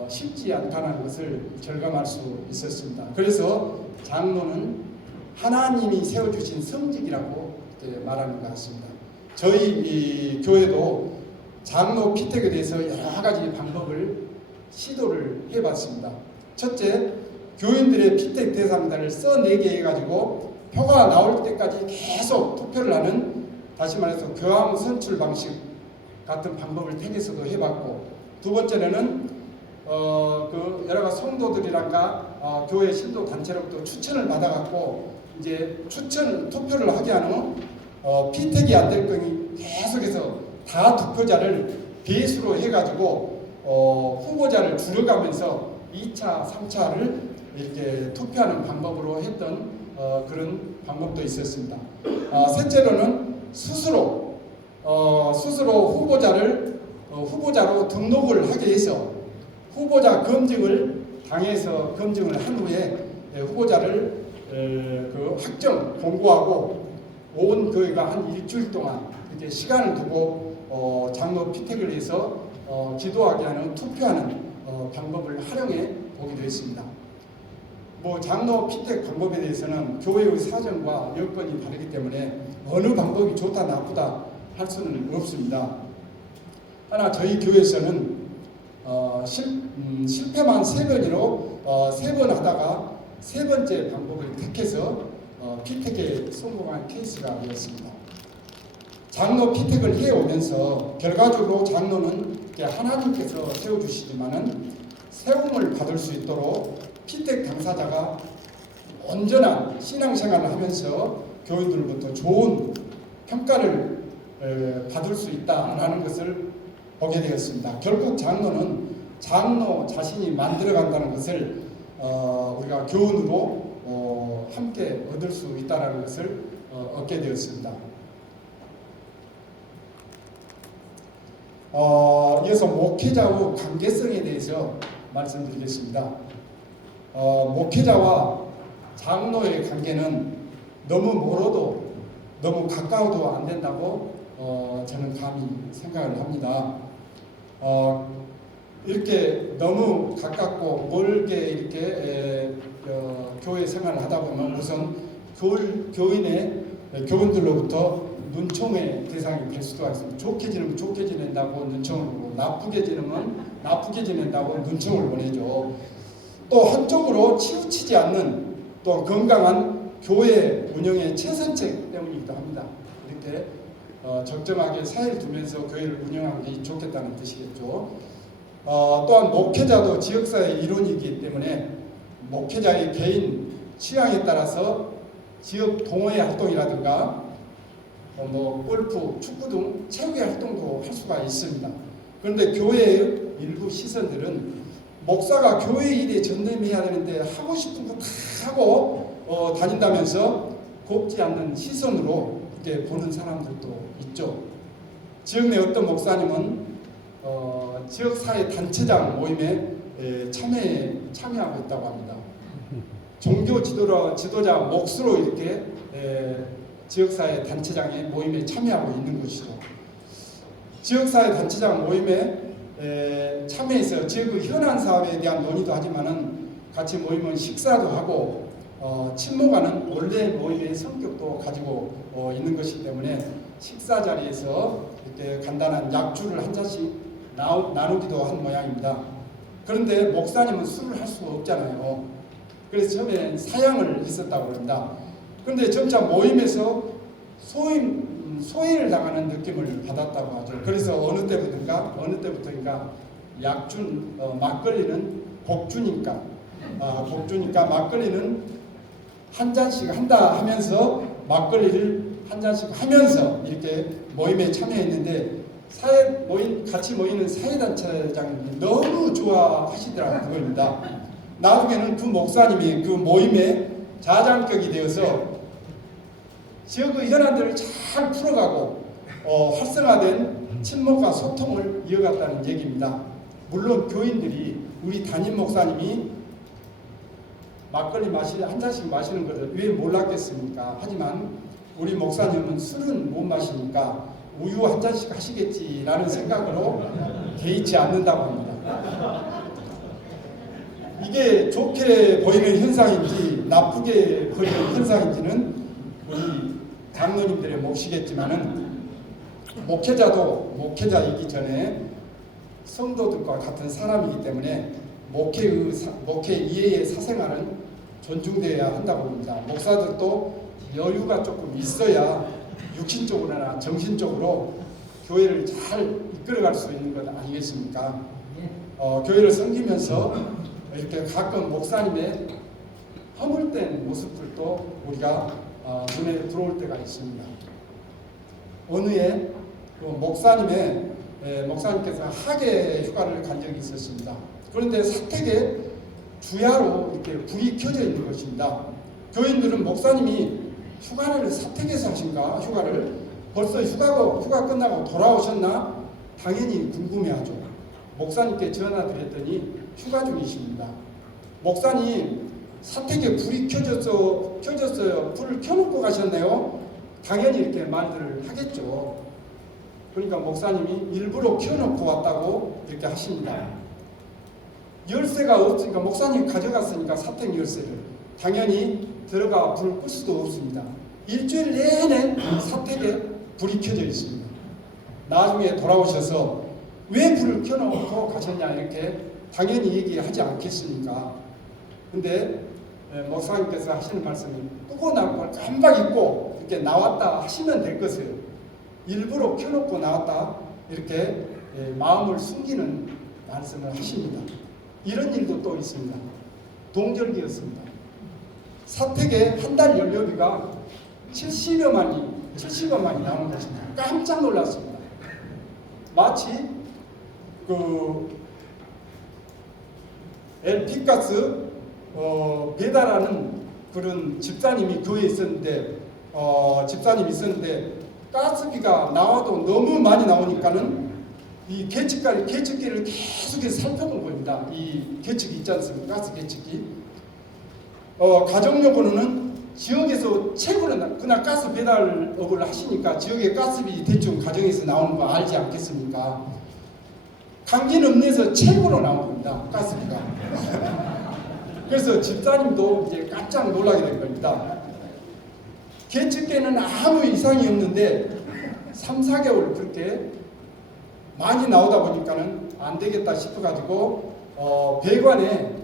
쉽지 않다는 것을 절감할 수 있었습니다. 그래서 장로는 하나님이 세워주신 성직이라고 말하는 것 같습니다. 저희 이 교회도 장로 피택에 대해서 여러 가지 방법을 시도를 해봤습니다. 첫째, 교인들의 피택 대상자를 써내게 해가지고 표가 나올 때까지 계속 투표를 하는, 다시 말해서 교황 선출 방식 같은 방법을 택해서도 해봤고, 두 번째는 그 여러 가지 성도들이란가 교회 신도 단체로부터 추천을 받아갖고 이제 투표를 하게 하는 피택이 안 될 경우 계속해서 다 투표자를 배수로 해가지고 후보자를 줄여가면서 2차, 3차를 이렇게 투표하는 방법으로 했던 그런 방법도 있었습니다. 셋째로는 스스로 후보자로 등록을 하게 해서 후보자 검증을 당에서 검증을 한 후에 후보자를 공고하고 온 교회가 한 일주일 동안 이렇게 시간을 두고 장로 피택을 해서 기도하게 하는, 투표하는 방법을 활용해 보기도 했습니다. 장로 피택 방법에 대해서는 교회의 사정과 여건이 다르기 때문에 어느 방법이 좋다 나쁘다 할 수는 없습니다. 하나 저희 교회에서는 실패만 3번으로 3번 하다가 세 번째 방법을 택해서 피택에 성공한 케이스가 되었습니다. 장로 피택을 해오면서 결과적으로 장로는 하나님께서 세워주시지만은 세움을 받을 수 있도록 피택 당사자가 온전한 신앙생활을 하면서 교인들로부터 좋은 평가를 받을 수 있다라는 것을 보게 되었습니다. 결국 장로는 장로 자신이 만들어간다는 것을 우리가 교훈으로 함께 얻을 수 있다는 것을 얻게 되었습니다. 이어서 목회자의 관계성에 대해서 말씀드리겠습니다. 목회자와 장로의 관계는 너무 멀어도 너무 가까워도 안 된다고 저는 감히 생각을 합니다. 이렇게 너무 가깝고 멀게 이렇게 교회 생활을 하다 보면 우선 교인의 교분들로부터 눈총의 대상이 될 수도 있습니다. 좋게 지내면 좋게 지낸다고 눈총을 보고 나쁘게 지내면 나쁘게 지낸다고 눈총을 보내죠. 또 한쪽으로 치우치지 않는 또 건강한 교회 운영의 최선책 때문이기도 합니다. 이렇게 적정하게 사이를 두면서 교회를 운영하기 좋겠다는 뜻이겠죠. 또한 목회자도 지역사회 일원이기 때문에 목회자의 개인 취향에 따라서 지역 동호회 활동이라든가 골프, 축구 등 체육의 활동도 할 수가 있습니다. 그런데 교회의 일부 시선들은 목사가 교회 일에 전념해야 되는데 하고 싶은 거 다 하고 다닌다면서 곱지 않는 시선으로 이렇게 보는 사람들도 있죠. 지역 내 어떤 목사님은 지역사회 단체장 모임에 참여하고 있다고 합니다. 종교 지도자 몫으로 이렇게 지역사회 단체장의 모임에 참여하고 있는 것이죠. 지역사회 단체장 모임에 참여해서 지역의 현안 사업에 대한 논의도 하지만은 같이 모이면 식사도 하고 친목하는 원래 모임의 성격도 가지고 있는 것이기 때문에 식사 자리에서 이렇게 간단한 약주를 한 잔씩 나누기도 한 모양입니다. 그런데 목사님은 술을 할 수가 없잖아요. 그래서 처음에 사양을 했었다고 합니다. 그런데 점차 모임에서 소외를 당하는 느낌을 받았다고 하죠. 그래서 어느 때부터인가 막걸리는 복주니까 막걸리는 한 잔씩 한다 하면서 막걸리를 한 잔씩 하면서 이렇게 모임에 참여했는데 같이 모이는 사회단체장이 너무 좋아하시더라고요. 그겁니다. 나중에는 그 목사님이 그 모임에 자장격이 되어서 지역의 현안들을 잘 풀어가고 활성화된 친목과 소통을 이어갔다는 얘기입니다. 물론 교인들이 우리 담임 목사님이 막걸리 한 잔씩 마시는 것을 왜 몰랐겠습니까? 하지만 우리 목사님은 술은 못 마시니까 우유 한 잔씩 하시겠지라는 생각으로 개의치 않는다고 합니다. 이게 좋게 보이는 현상인지 나쁘게 보이는 현상인지는 우리 장로님들의 몫이겠지만은 목회자도 목회자이기 전에 성도들과 같은 사람이기 때문에 목회 이해의 사생활은 존중되어야 한다고 봅니다. 목사들도 여유가 조금 있어야 육신적으로나 정신적으로 교회를 잘 이끌어갈 수 있는 것 아니겠습니까? 교회를 섬기면서 이렇게 가끔 목사님의 허물된 모습들도 우리가 눈에 들어올 때가 있습니다. 어느 해 목사님께서 학예 휴가를 간 적이 있었습니다. 그런데 사택에 주야로 이렇게 불이 켜져 있는 것입니다. 교인들은 목사님이 휴가를 사택에서 하신가? 휴가를 벌써 휴가 끝나고 돌아오셨나? 당연히 궁금해하죠. 목사님께 전화드렸더니 휴가 중이십니다. 목사님 사택에 불이 켜졌어요. 불을 켜놓고 가셨네요. 당연히 이렇게 말들을 하겠죠. 그러니까 목사님이 일부러 켜놓고 왔다고 이렇게 하십니다. 열쇠가 없으니까 목사님이 가져갔으니까 사택 열쇠를 당연히 들어가 불을 끌 수도 없습니다. 일주일 내내 사택에 불이 켜져 있습니다. 나중에 돌아오셔서 왜 불을 켜놓고 가셨냐 이렇게 당연히 얘기하지 않겠습니까? 근데 목사님께서 하시는 말씀이 끄고 나고 깜빡 잊고 이렇게 나왔다 하시면 될 것을 일부러 켜놓고 나왔다 이렇게 마음을 숨기는 말씀을 하십니다. 이런 일도 또 있습니다. 동절기였습니다. 사택에 한 달 연료비가 70여만이 나오는 것입니다. 깜짝 놀랐습니다. 마치 LP가스 배달하는 그런 집사님이 교회에 있었는데 가스비가 나와도 너무 많이 나오니까는 이 계측기를 계속해서 살펴본 겁니다. 이 계측기 있지 않습니까? 가스 계측기. 가정용으로는 지역에서 최고로 그냥 가스 배달업을 하시니까 지역의 가스비 대충 가정에서 나오는 거 알지 않겠습니까? 강진읍내에서 최고로 나온 겁니다. 가스비가. 그래서 집사님도 이제 깜짝 놀라게 된 겁니다. 계측기에는 아무 이상이 없는데 3, 4개월 그렇게 많이 나오다 보니까는 안 되겠다 싶어가지고 배관에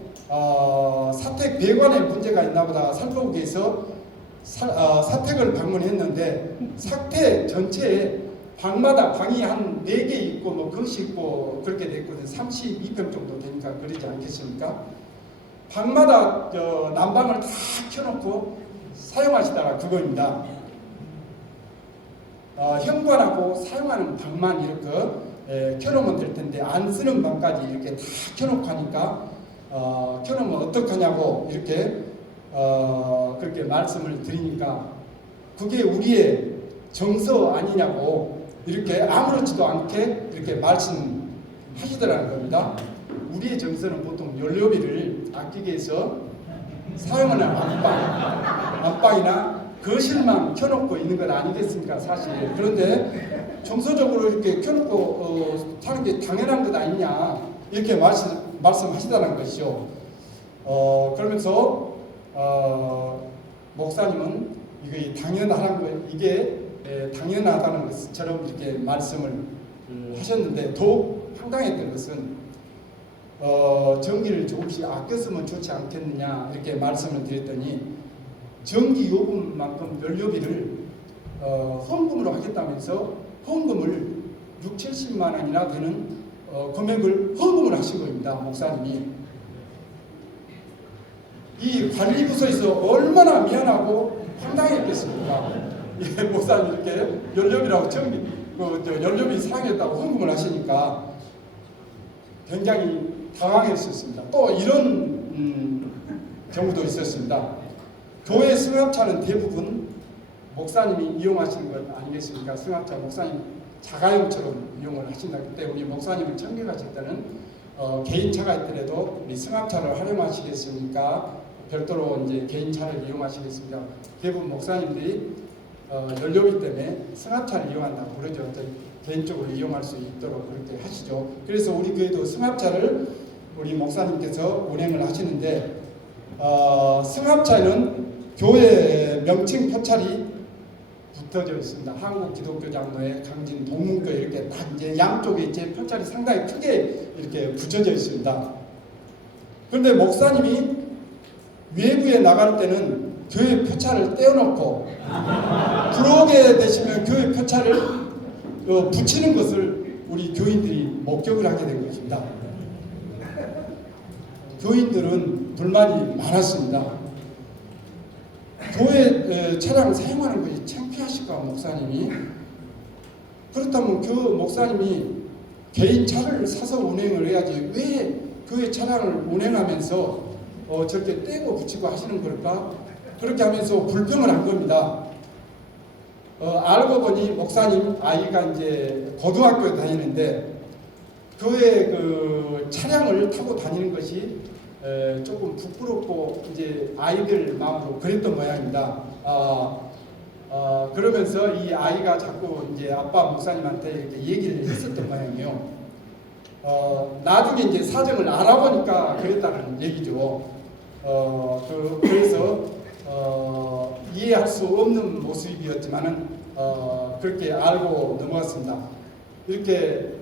사택 배관에 문제가 있나 보다 살펴보기 위해서 사택을 방문했는데 사택 전체에 방마다 방이 한 4개 있고 뭐 거실 있고 그렇게 됐거든요. 32평 정도 되니까 그러지 않겠습니까? 방마다 난방을 다 켜놓고 사용하시다가 그거입니다. 현관하고 사용하는 방만 이렇게 켜놓으면 될 텐데 안 쓰는 방까지 이렇게 다 켜놓고 하니까 켜놓으면 어떡하냐고 이렇게 그렇게 말씀을 드리니까 그게 우리의 정서 아니냐고 이렇게 아무렇지도 않게 이렇게 말씀하시더라는 겁니다. 우리의 정서는 보통 연료비를 아끼기 위해서 사용하는 안방이나 거실만 켜놓고 있는 건 아니겠습니까, 사실. 그런데 정서적으로 이렇게 켜놓고 사는 게 당연한 것 아니냐 이렇게 말씀하시다는 것이죠. 그러면서 목사님은 이게 당연하다는 것처럼 이렇게 말씀을 하셨는데 더욱 황당했던 것은 전기를 조금씩 아껴 쓰면 좋지 않겠느냐 이렇게 말씀을 드렸더니 전기 요금만큼 연료비를 헌금으로 하겠다면서 헌금을 6, 70만 원이나 되는 금액을 헌금을 하신 겁니다. 목사님이. 이 관리부서에서 얼마나 미안하고 황당했겠습니까? 목사님 이렇게 연료비라고 연료비 사용했다고 헌금을 하시니까 굉장히 당황했었습니다. 또 이런 경우도 있었습니다. 교회 승합차는 대부분 목사님이 이용하시는 것 아니겠습니까? 승합차 목사님 자가용처럼 이용을 하신다기 때문에 우리 목사님을 청격하실 때는 개인차가 있더라도 우리 승합차를 활용하시겠습니까? 별도로 이제 개인차를 이용하시겠습니까? 대부분 목사님들이 연료비 때문에 승합차를 이용한다고 그러죠. 개인적으로 이용할 수 있도록 그렇게 하시죠. 그래서 우리 교회도 승합차를 우리 목사님께서 운행을 하시는데 승합차에는 교회 명칭 표찰이 붙어져 있습니다. 한국 기독교 장로회 강진 동문교회 이렇게 딱 이제 양쪽에 이제 표찰이 상당히 크게 이렇게 붙여져 있습니다. 그런데 목사님이 외부에 나갈 때는 교회 표찰을 떼어놓고 들어오게 되시면 교회 표찰을 붙이는 것을 우리 교인들이 목격을 하게 된 것입니다. 교인들은 불만이 많았습니다. 교회 차량을 사용하는 것이 창피하실까 목사님이? 그렇다면 그 목사님이 개인 차를 사서 운행을 해야지 왜 교회 차량을 운행하면서 저렇게 떼고 붙이고 하시는 걸까? 그렇게 하면서 불평을 한 겁니다. 알고 보니 목사님 아이가 이제 고등학교에 다니는데 교회 그 차량을 타고 다니는 것이 조금 부끄럽고 이제 아이들 마음으로 그랬던 모양입니다. 그러면서 이 아이가 자꾸 이제 아빠 목사님한테 이렇게 얘기를 했었던 모양이에요. 나중에 이제 사정을 알아보니까 그랬다는 얘기죠. 그래서 이해할 수 없는 모습이었지만은 그렇게 알고 넘어갔습니다. 이렇게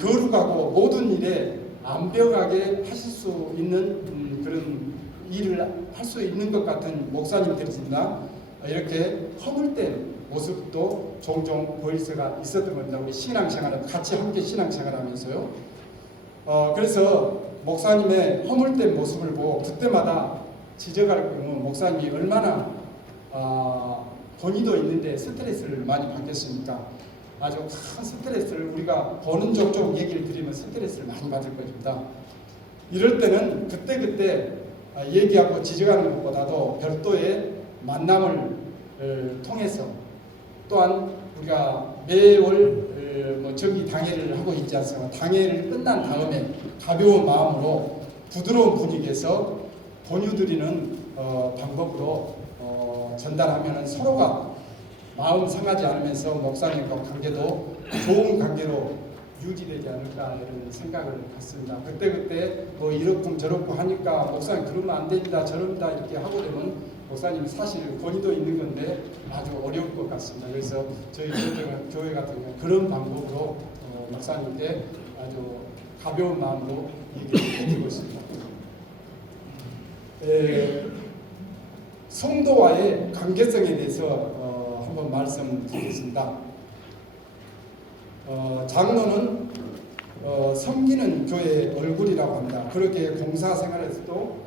거룩하고 모든 일에 완벽하게 하실 수 있는 그런 일을 할 수 있는 것 같은 목사님들이나 이렇게 허물된 모습도 종종 보일 수가 있었던 겁니다. 우리 신앙생활을 같이 함께 신앙생활하면서요. 그래서 목사님의 허물된 모습을 보고 그때마다 지적할 거면 목사님이 얼마나 본의도 있는데 스트레스를 많이 받겠습니까? 아주 큰 스트레스를 우리가 보는 족족 얘기를 드리면 스트레스를 많이 받을 것입니다. 이럴 때는 그때그때 얘기하고 지적하는 것보다도 별도의 만남을 통해서 또한 우리가 매월 정기 당회를 하고 있지 않습니까? 당회를 끝난 다음에 가벼운 마음으로 부드러운 분위기에서 권유드리는 방법으로 전달하면 서로가 마음 상하지 않으면서 목사님과 관계도 좋은 관계로 유지되지 않을까 이런 생각을 갖습니다. 그때그때 이렇고 저렇고 하니까 목사님 그러면 안 됩니다 저럽니다 이렇게 하고 되면 목사님 사실 권위도 있는 건데 아주 어려울 것 같습니다. 그래서 저희 교회 같은 경우는 그런 방법으로 목사님께 아주 가벼운 마음으로 얘기를 해드리고 있습니다. 성도와의 관계성에 대해서 한번 말씀드리겠습니다. 장로는 섬기는 교회의 얼굴이라고 합니다. 그렇게 공사생활에서도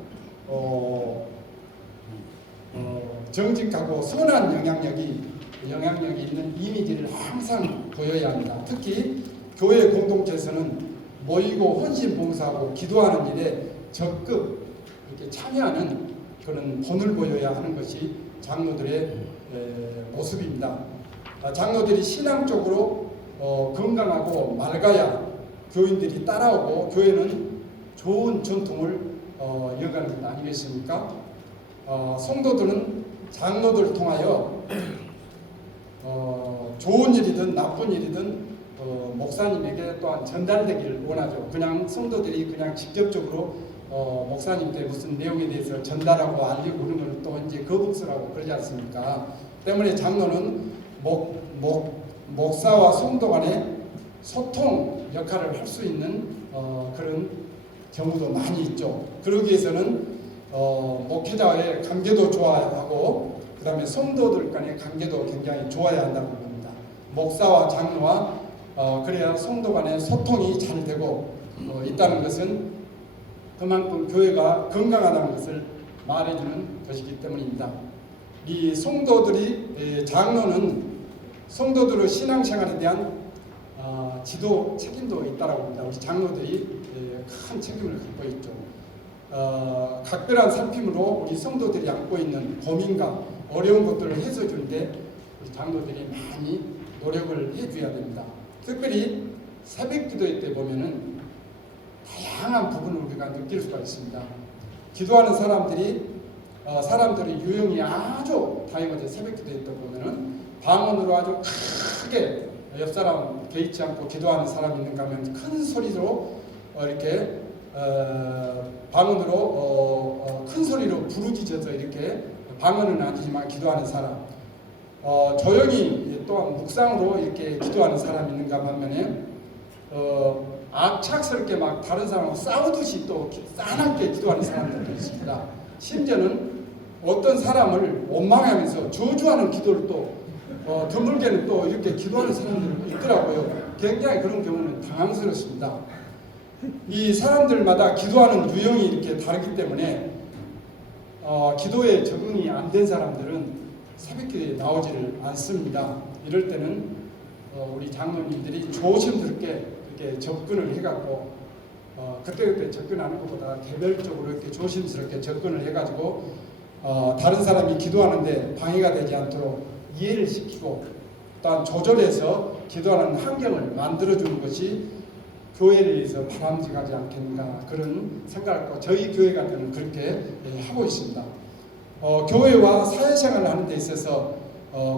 정직하고 선한 영향력이 있는 이미지를 항상 보여야 합니다. 특히 교회 공동체에서는 모이고 헌신 봉사하고 기도하는 일에 적극 이렇게 참여하는 그런 본을 보여야 하는 것이 장로들의 모습입니다. 장로들이 신앙적으로 건강하고 맑아야 교인들이 따라오고 교회는 좋은 전통을 이어가는 것 아니겠습니까? 성도들은 장로들을 통하여 좋은 일이든 나쁜 일이든 목사님에게 또한 전달되기를 원하죠. 그냥 성도들이 그냥 직접적으로 목사님께 무슨 내용에 대해서 전달하고 알리고 그런 걸 또 이제 거북스러워 그러지 않습니까? 때문에 장로는 목사와 성도 간의 소통 역할을 할 수 있는 그런 경우도 많이 있죠. 그러기 위해서는 목회자와의 관계도 좋아야 하고 그 다음에 성도들 간의 관계도 굉장히 좋아야 한다고 봅니다. 목사와 장로와 그래야 성도 간의 소통이 잘 되고 있다는 것은 그만큼 교회가 건강하다는 것을 말해주는 것이기 때문입니다. 이 성도들이 장로는 성도들의 신앙생활에 대한 지도 책임도 있다고 봅니다. 우리 장로들이 큰 책임을 갖고 있죠. 각별한 살핌으로 우리 성도들이 안고 있는 고민과 어려운 것들을 해소해 주는데 우리 장로들이 많이 노력을 해줘야 됩니다. 특별히 새벽 기도회 때 보면은 다양한 부분을 우리가 느낄 수가 있습니다. 기도하는 사람들의 유형이 아주 다양하죠. 새벽 기도회 때 보면은 방언으로 아주 크게 옆 사람 개의치 않고 기도하는 사람이 있는가 하면 큰 소리로 이렇게 방언으로 큰 소리로 부르짖어서 이렇게 방언은 아니지만 기도하는 사람, 조용히 또한 묵상으로 이렇게 기도하는 사람이 있는가 반면에 악착스럽게 막 다른 사람하고 싸우듯이 또 싸납게 기도하는 사람들도 있습니다. 심지어는 어떤 사람을 원망하면서 저주하는 기도를 또 드물게는 또 이렇게 기도하는 사람들이 있더라고요. 굉장히 그런 경우는 당황스럽습니다. 이 사람들마다 기도하는 유형이 이렇게 다르기 때문에 기도에 적응이 안 된 사람들은 새벽기도에 나오지를 않습니다. 이럴 때는 우리 장로님들이 조심스럽게 이렇게 접근을 해갖고 그때그때 접근하는 것보다 개별적으로 이렇게 조심스럽게 접근을 해가지고 다른 사람이 기도하는데 방해가 되지 않도록 이해를 시키고 또한 조절해서 기도하는 환경을 만들어주는 것이 교회를 위해서 바람직하지 않겠는가 그런 생각을 갖고 저희 교회 같은 경우는 그렇게 하고 있습니다. 교회와 사회생활을 하는 데 있어서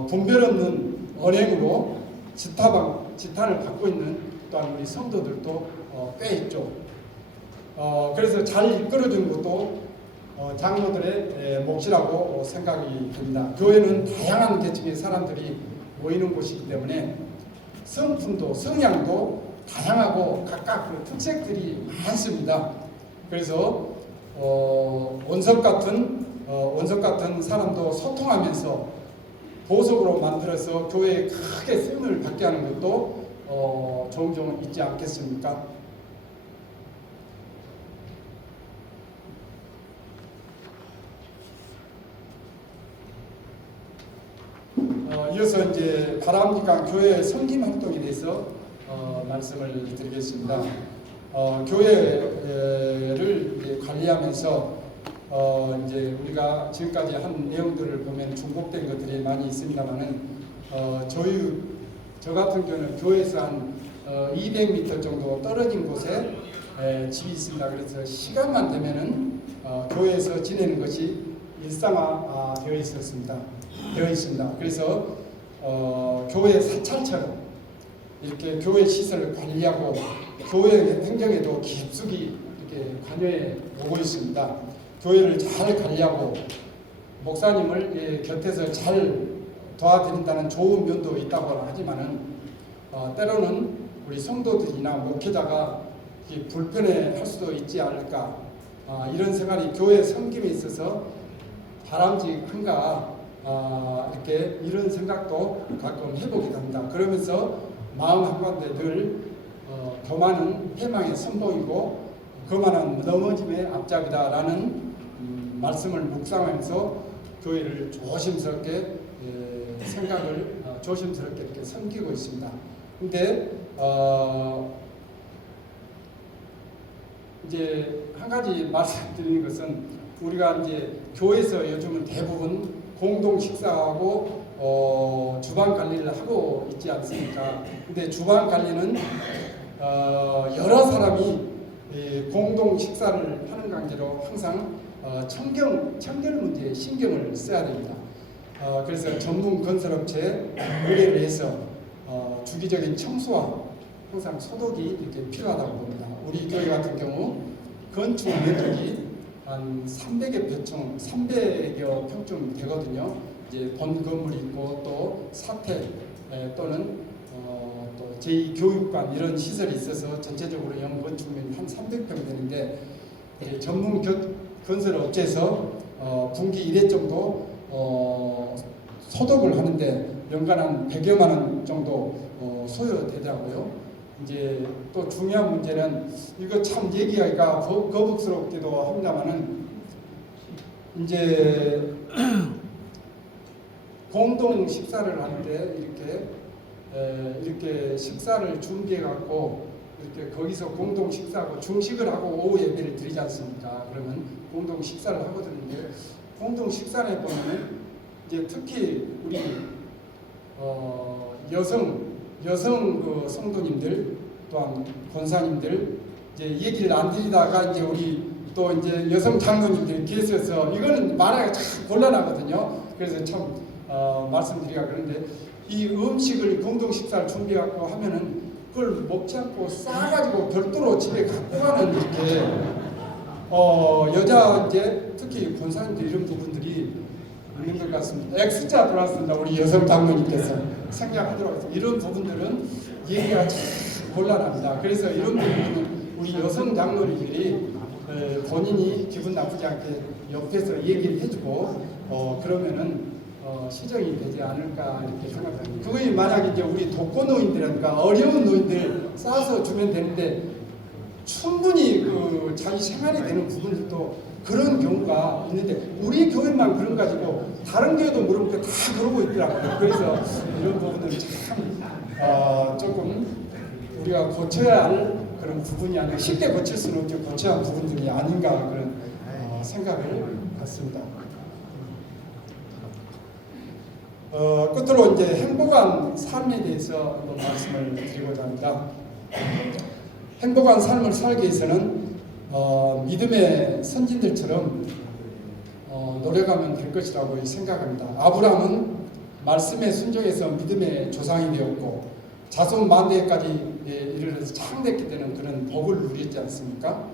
분별 없는 언행으로 지탄을 받고 있는 또한 우리 성도들도 꽤 있죠. 그래서 잘 이끌어주는 것도 장로들의 몫이라고 생각이 듭니다. 교회는 다양한 계층의 사람들이 모이는 곳이기 때문에 성품도 성향도 다양하고 각각 그 특색들이 많습니다. 그래서 원석 같은 사람도 소통하면서 보석으로 만들어서 교회에 크게 쓰임을 받게 하는 것도 종종 있지 않겠습니까? 이어서 이제 바람직한 교회 섬김 활동에 대해서 말씀을 드리겠습니다. 교회를 이제 관리하면서 이제 우리가 지금까지 한 내용들을 보면 중복된 것들이 많이 있습니다만은 저 같은 경우는 교회에서 한 200m 정도 떨어진 곳에 집이 있습니다. 그래서 시간만 되면은 교회에서 지내는 것이 일상화 되어 있습니다. 그래서 교회 사찰처럼 이렇게 교회 시설을 관리하고 교회 행정에도 깊숙이 이렇게 관여해 오고 있습니다. 교회를 잘 관리하고 목사님을 곁에서 잘 도와드린다는 좋은 면도 있다고 하지만은 때로는 우리 성도들이나 목회자가 불편해할 수도 있지 않을까 이런 생각이 교회 섬김에 있어서 바람직한가 이렇게 이런 생각도 가끔 해보게 됩니다. 그러면서 마음 한가운데 늘 교만은 패망의 선봉이고 거만은 넘어짐의 앞잡이다라는 말씀을 묵상하면서 교회를 조심스럽게 생각을 조심스럽게 이렇게 섬기고 있습니다. 근데 이제 한 가지 말씀드리는 것은 우리가 이제 교회에서 요즘은 대부분 공동 식사하고 주방 관리를 하고 있지 않습니까? 근데 주방 관리는 여러 사람이 공동 식사를 하는 관계로 항상 청결 문제에 신경을 써야 됩니다. 그래서 전문 건설업체에 의뢰를 해서 주기적인 청소와 항상 소독이 이렇게 필요하다고 봅니다. 우리 교회 같은 경우 건축 면적이 한 300여 평쯤 되거든요. 이제 본 건물이 있고 또 사택 또는 또 제2교육관 이런 시설이 있어서 전체적으로 연 건축면이 한 300평 되는데 전문 건설 업체에서 분기 1회 정도 소독을 하는데 연간 한 100여만 원 정도 소요되더라고요. 이제 또 중요한 문제는 이거 참 얘기하기가 거북스럽기도 합니다만은 이제 공동 식사를 할 때 이렇게 식사를 준비해 갖고 이렇게 거기서 공동 식사하고 중식을 하고 오후 예배를 드리지 않습니까? 그러면 공동 식사를 하거든요. 공동 식사에 보면은 이제 특히 우리 여성 그 성도님들 또한 권사님들 이제 얘기를 안 드리다가 이제 우리 또 이제 여성 장로님들이 계셔서 이거는 말하기가 참 곤란하거든요. 그래서 참 말씀드리기가 그런데 이 음식을 공동 식사를 준비하고 하면은 그걸 먹지 않고 싸가지고 별도로 집에 갖고 가는 이렇게 여자 이제 특히 권사님들 이런 부분들이 있는 것 같습니다. X자 들어왔습니다. 우리 여성 장로님께서 생략하도록 하겠습니다. 이런 부분들은 얘기가 참 곤란합니다. 그래서 이런 부분은 우리 여성 장로님들이 본인이 기분 나쁘지 않게 옆에서 얘기를 해주고 그러면은 시정이 되지 않을까 이렇게 생각합니다. 그거에 만약에 이제 우리 독거노인들이라든가 어려운 노인들 싸서 주면 되는데 충분히 그 자기 생활이 되는 부분들도 그런 경우가 있는데 우리 교회만 그런 가지고 다른 교회도 물어보니까 다 그러고 있더라고요. 그래서 이런 부분들은 참 조금 우리가 고쳐야 할 그런 부분이 아니라 쉽게 고칠 수는 없죠. 고쳐야 할 부분들이 아닌가 그런 생각을 갖습니다. 끝으로 이제 행복한 삶에 대해서 한번 말씀을 드리고자 합니다. 행복한 삶을 살기 위해서는 믿음의 선진들처럼 노력하면 될 것이라고 생각합니다. 아브라함은 말씀에 순종해서 믿음의 조상이 되었고 자손 만대까지 이르러서 창됐기 때문에 그런 복을 누렸지 않습니까?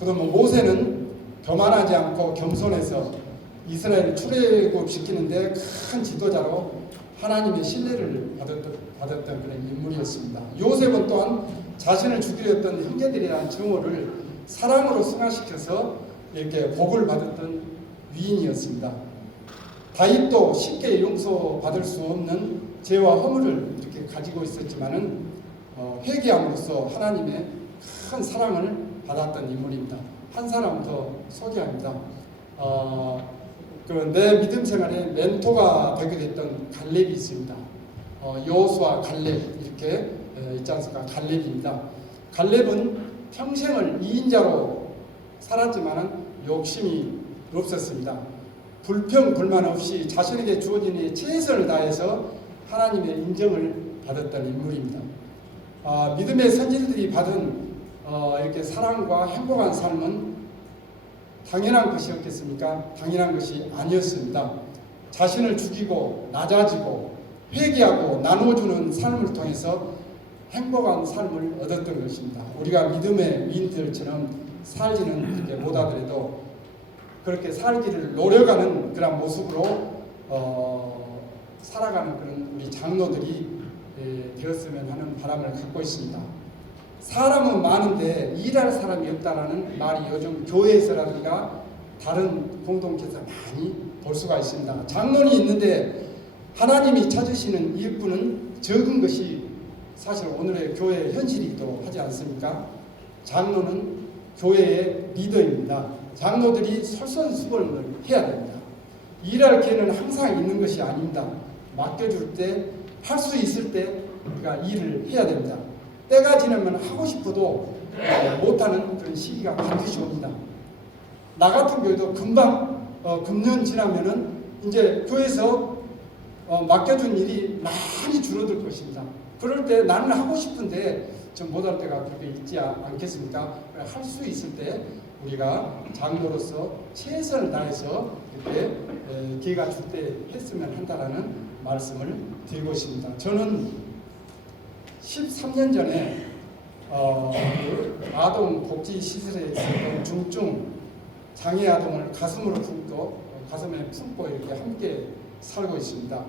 그러면 모세는 교만하지 않고 겸손해서 이스라엘을 출애굽시키는데 큰 지도자로 하나님의 신뢰를 받았던 그런 인물이었습니다. 요셉은 또한 자신을 죽이려 했던 형제들에 대한 증오를 사랑으로 승화시켜서 이렇게 복을 받았던 위인이었습니다. 다윗도 쉽게 용서받을 수 없는 죄와 허물을 이렇게 가지고 있었지만은 회개함으로써 하나님의 큰 사랑을 받았던 인물입니다. 한 사람 더 소개합니다. 내 믿음 생활에 멘토가 되게 됐던 갈렙이 있습니다. 여호수아 갈렙 이렇게 있지 않습니까? 갈렙입니다. 갈렙은 평생을 2인자로 살았지만은 욕심이 없었습니다. 불평 불만 없이 자신에게 주어진 일에 최선을 다해서 하나님의 인정을 받았던 인물입니다. 믿음의 선지자들이 받은 이렇게 사랑과 행복한 삶은 당연한 것이었겠습니까? 당연한 것이 아니었습니다. 자신을 죽이고 낮아지고 회개하고 나눠주는 삶을 통해서 행복한 삶을 얻었던 것입니다. 우리가 믿음의 위인들처럼 살지는 그렇게 못하더라도 그렇게 살기를 노력하는 그런 모습으로 살아가는 그런 우리 장로들이 되었으면 하는 바람을 갖고 있습니다. 사람은 많은데 일할 사람이 없다라는 말이 요즘 교회에서라든가 다른 공동체에서 많이 볼 수가 있습니다. 장로는 있는데 하나님이 찾으시는 일꾼은 적은 것이 사실 오늘의 교회의 현실이기도 하지 않습니까? 장로는 교회의 리더입니다. 장로들이 솔선수범을 해야 됩니다. 일할 기회는 항상 있는 것이 아닙니다. 맡겨줄 때, 할 수 있을 때 우리가 일을 해야 됩니다. 때가 지나면 하고 싶어도 못하는 그런 시기가 반드시 옵니다. 나 같은 경우도 금방 금년 지나면은 이제 교회에서 맡겨준 일이 많이 줄어들 것입니다. 그럴 때 나는 하고 싶은데 좀 못할 때가 그렇게 있지 않겠습니까? 할 수 있을 때 우리가 장로로서 최선을 다해서 이렇게 기회가 줄 때 했으면 한다라는 말씀을 드리고 있습니다. 저는 13년 전에 아동 복지 시설에 있었던 중증 장애 아동을 가슴에 품고 이렇게 함께 살고 있습니다.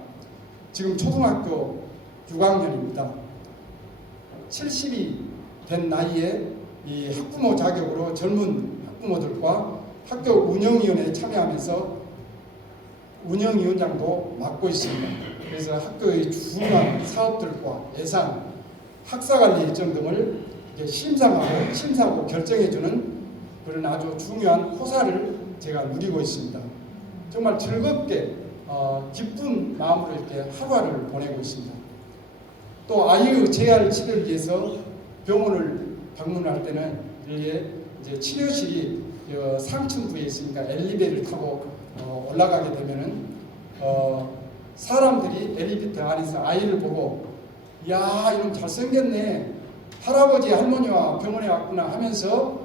지금 초등학교 6학년입니다. 70이 된 나이에 이 학부모 자격으로 젊은 학부모들과 학교 운영위원회에 참여하면서 운영위원장도 맡고 있습니다. 그래서 학교의 중요한 사업들과 예산, 학사관리 일정 등을 심사하고 결정해주는 그런 아주 중요한 호사를 제가 누리고 있습니다. 정말 즐겁게 기쁜 마음으로 이렇게 하루하루를 보내고 있습니다. 또 아이의 재활 치료를 위해서 병원을 방문할 때는 이제 치료실이 상층부에 있으니까 엘리베이터를 타고 올라가게 되면은 사람들이 엘리베이터 안에서 아이를 보고 야 이놈 잘생겼네 할아버지 할머니와 병원에 왔구나 하면서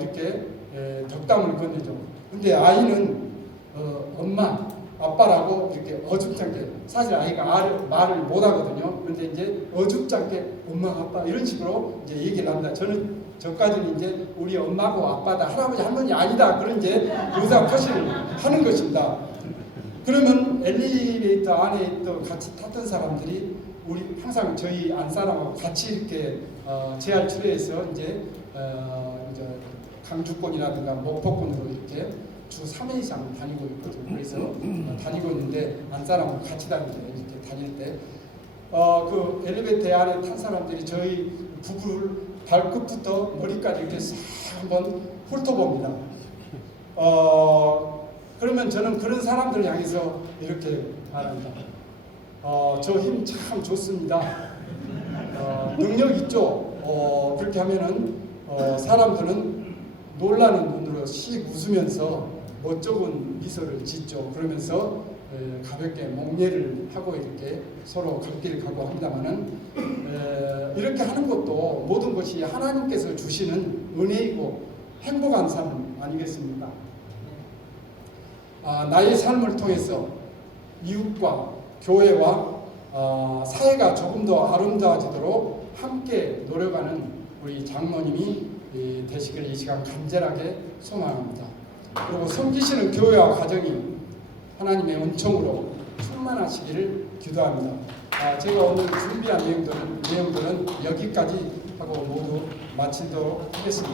이렇게 덕담을 건네죠. 근데 아이는 엄마 아빠라고 이렇게 어줍잖게 사실 아이가 말을 못하거든요. 그런데 이제 어줍잖게 엄마 아빠 이런 식으로 이제 얘기를 합니다. 저까지는 이제 우리 엄마고 아빠다 할아버지 할머니 아니다 그런 이제 의사 표시를 하는 것입니다. 그러면 엘리베이터 안에 또 같이 탔던 사람들이 우리 항상 저희 안 사람하고 같이 이렇게 재활 치료해서 이제 강주권이라든가 목포권으로 이렇게 주 3회 이상 다니고 있거든요. 그래서 다니고 있는데 안 사람하고 같이 다니죠. 이렇게 다닐 때 그 엘리베이터 안에 탄 사람들이 저희 부부를 발끝부터 머리까지 이렇게 싹 한번 훑어봅니다. 그러면 저는 그런 사람들을 향해서 이렇게 말합니다. 저 힘 참 좋습니다. 능력 있죠. 그렇게 하면은 사람들은 놀라는 눈으로 씩 웃으면서 멋쩍은 미소를 짓죠. 그러면서 가볍게 목례를 하고 이렇게 서로 갈 길을 가고 합니다만은 이렇게 하는 것도 모든 것이 하나님께서 주시는 은혜이고 행복한 삶 아니겠습니까? 나의 삶을 통해서 이웃과 교회와 사회가 조금 더 아름다워지도록 함께 노력하는 우리 장로님이 되시기를 이 시간 간절하게 소망합니다. 그리고 섬기시는 교회와 가정이 하나님의 은총으로 충만하시기를 기도합니다. 제가 오늘 준비한 내용들은 여기까지 하고 모두 마치도록 하겠습니다.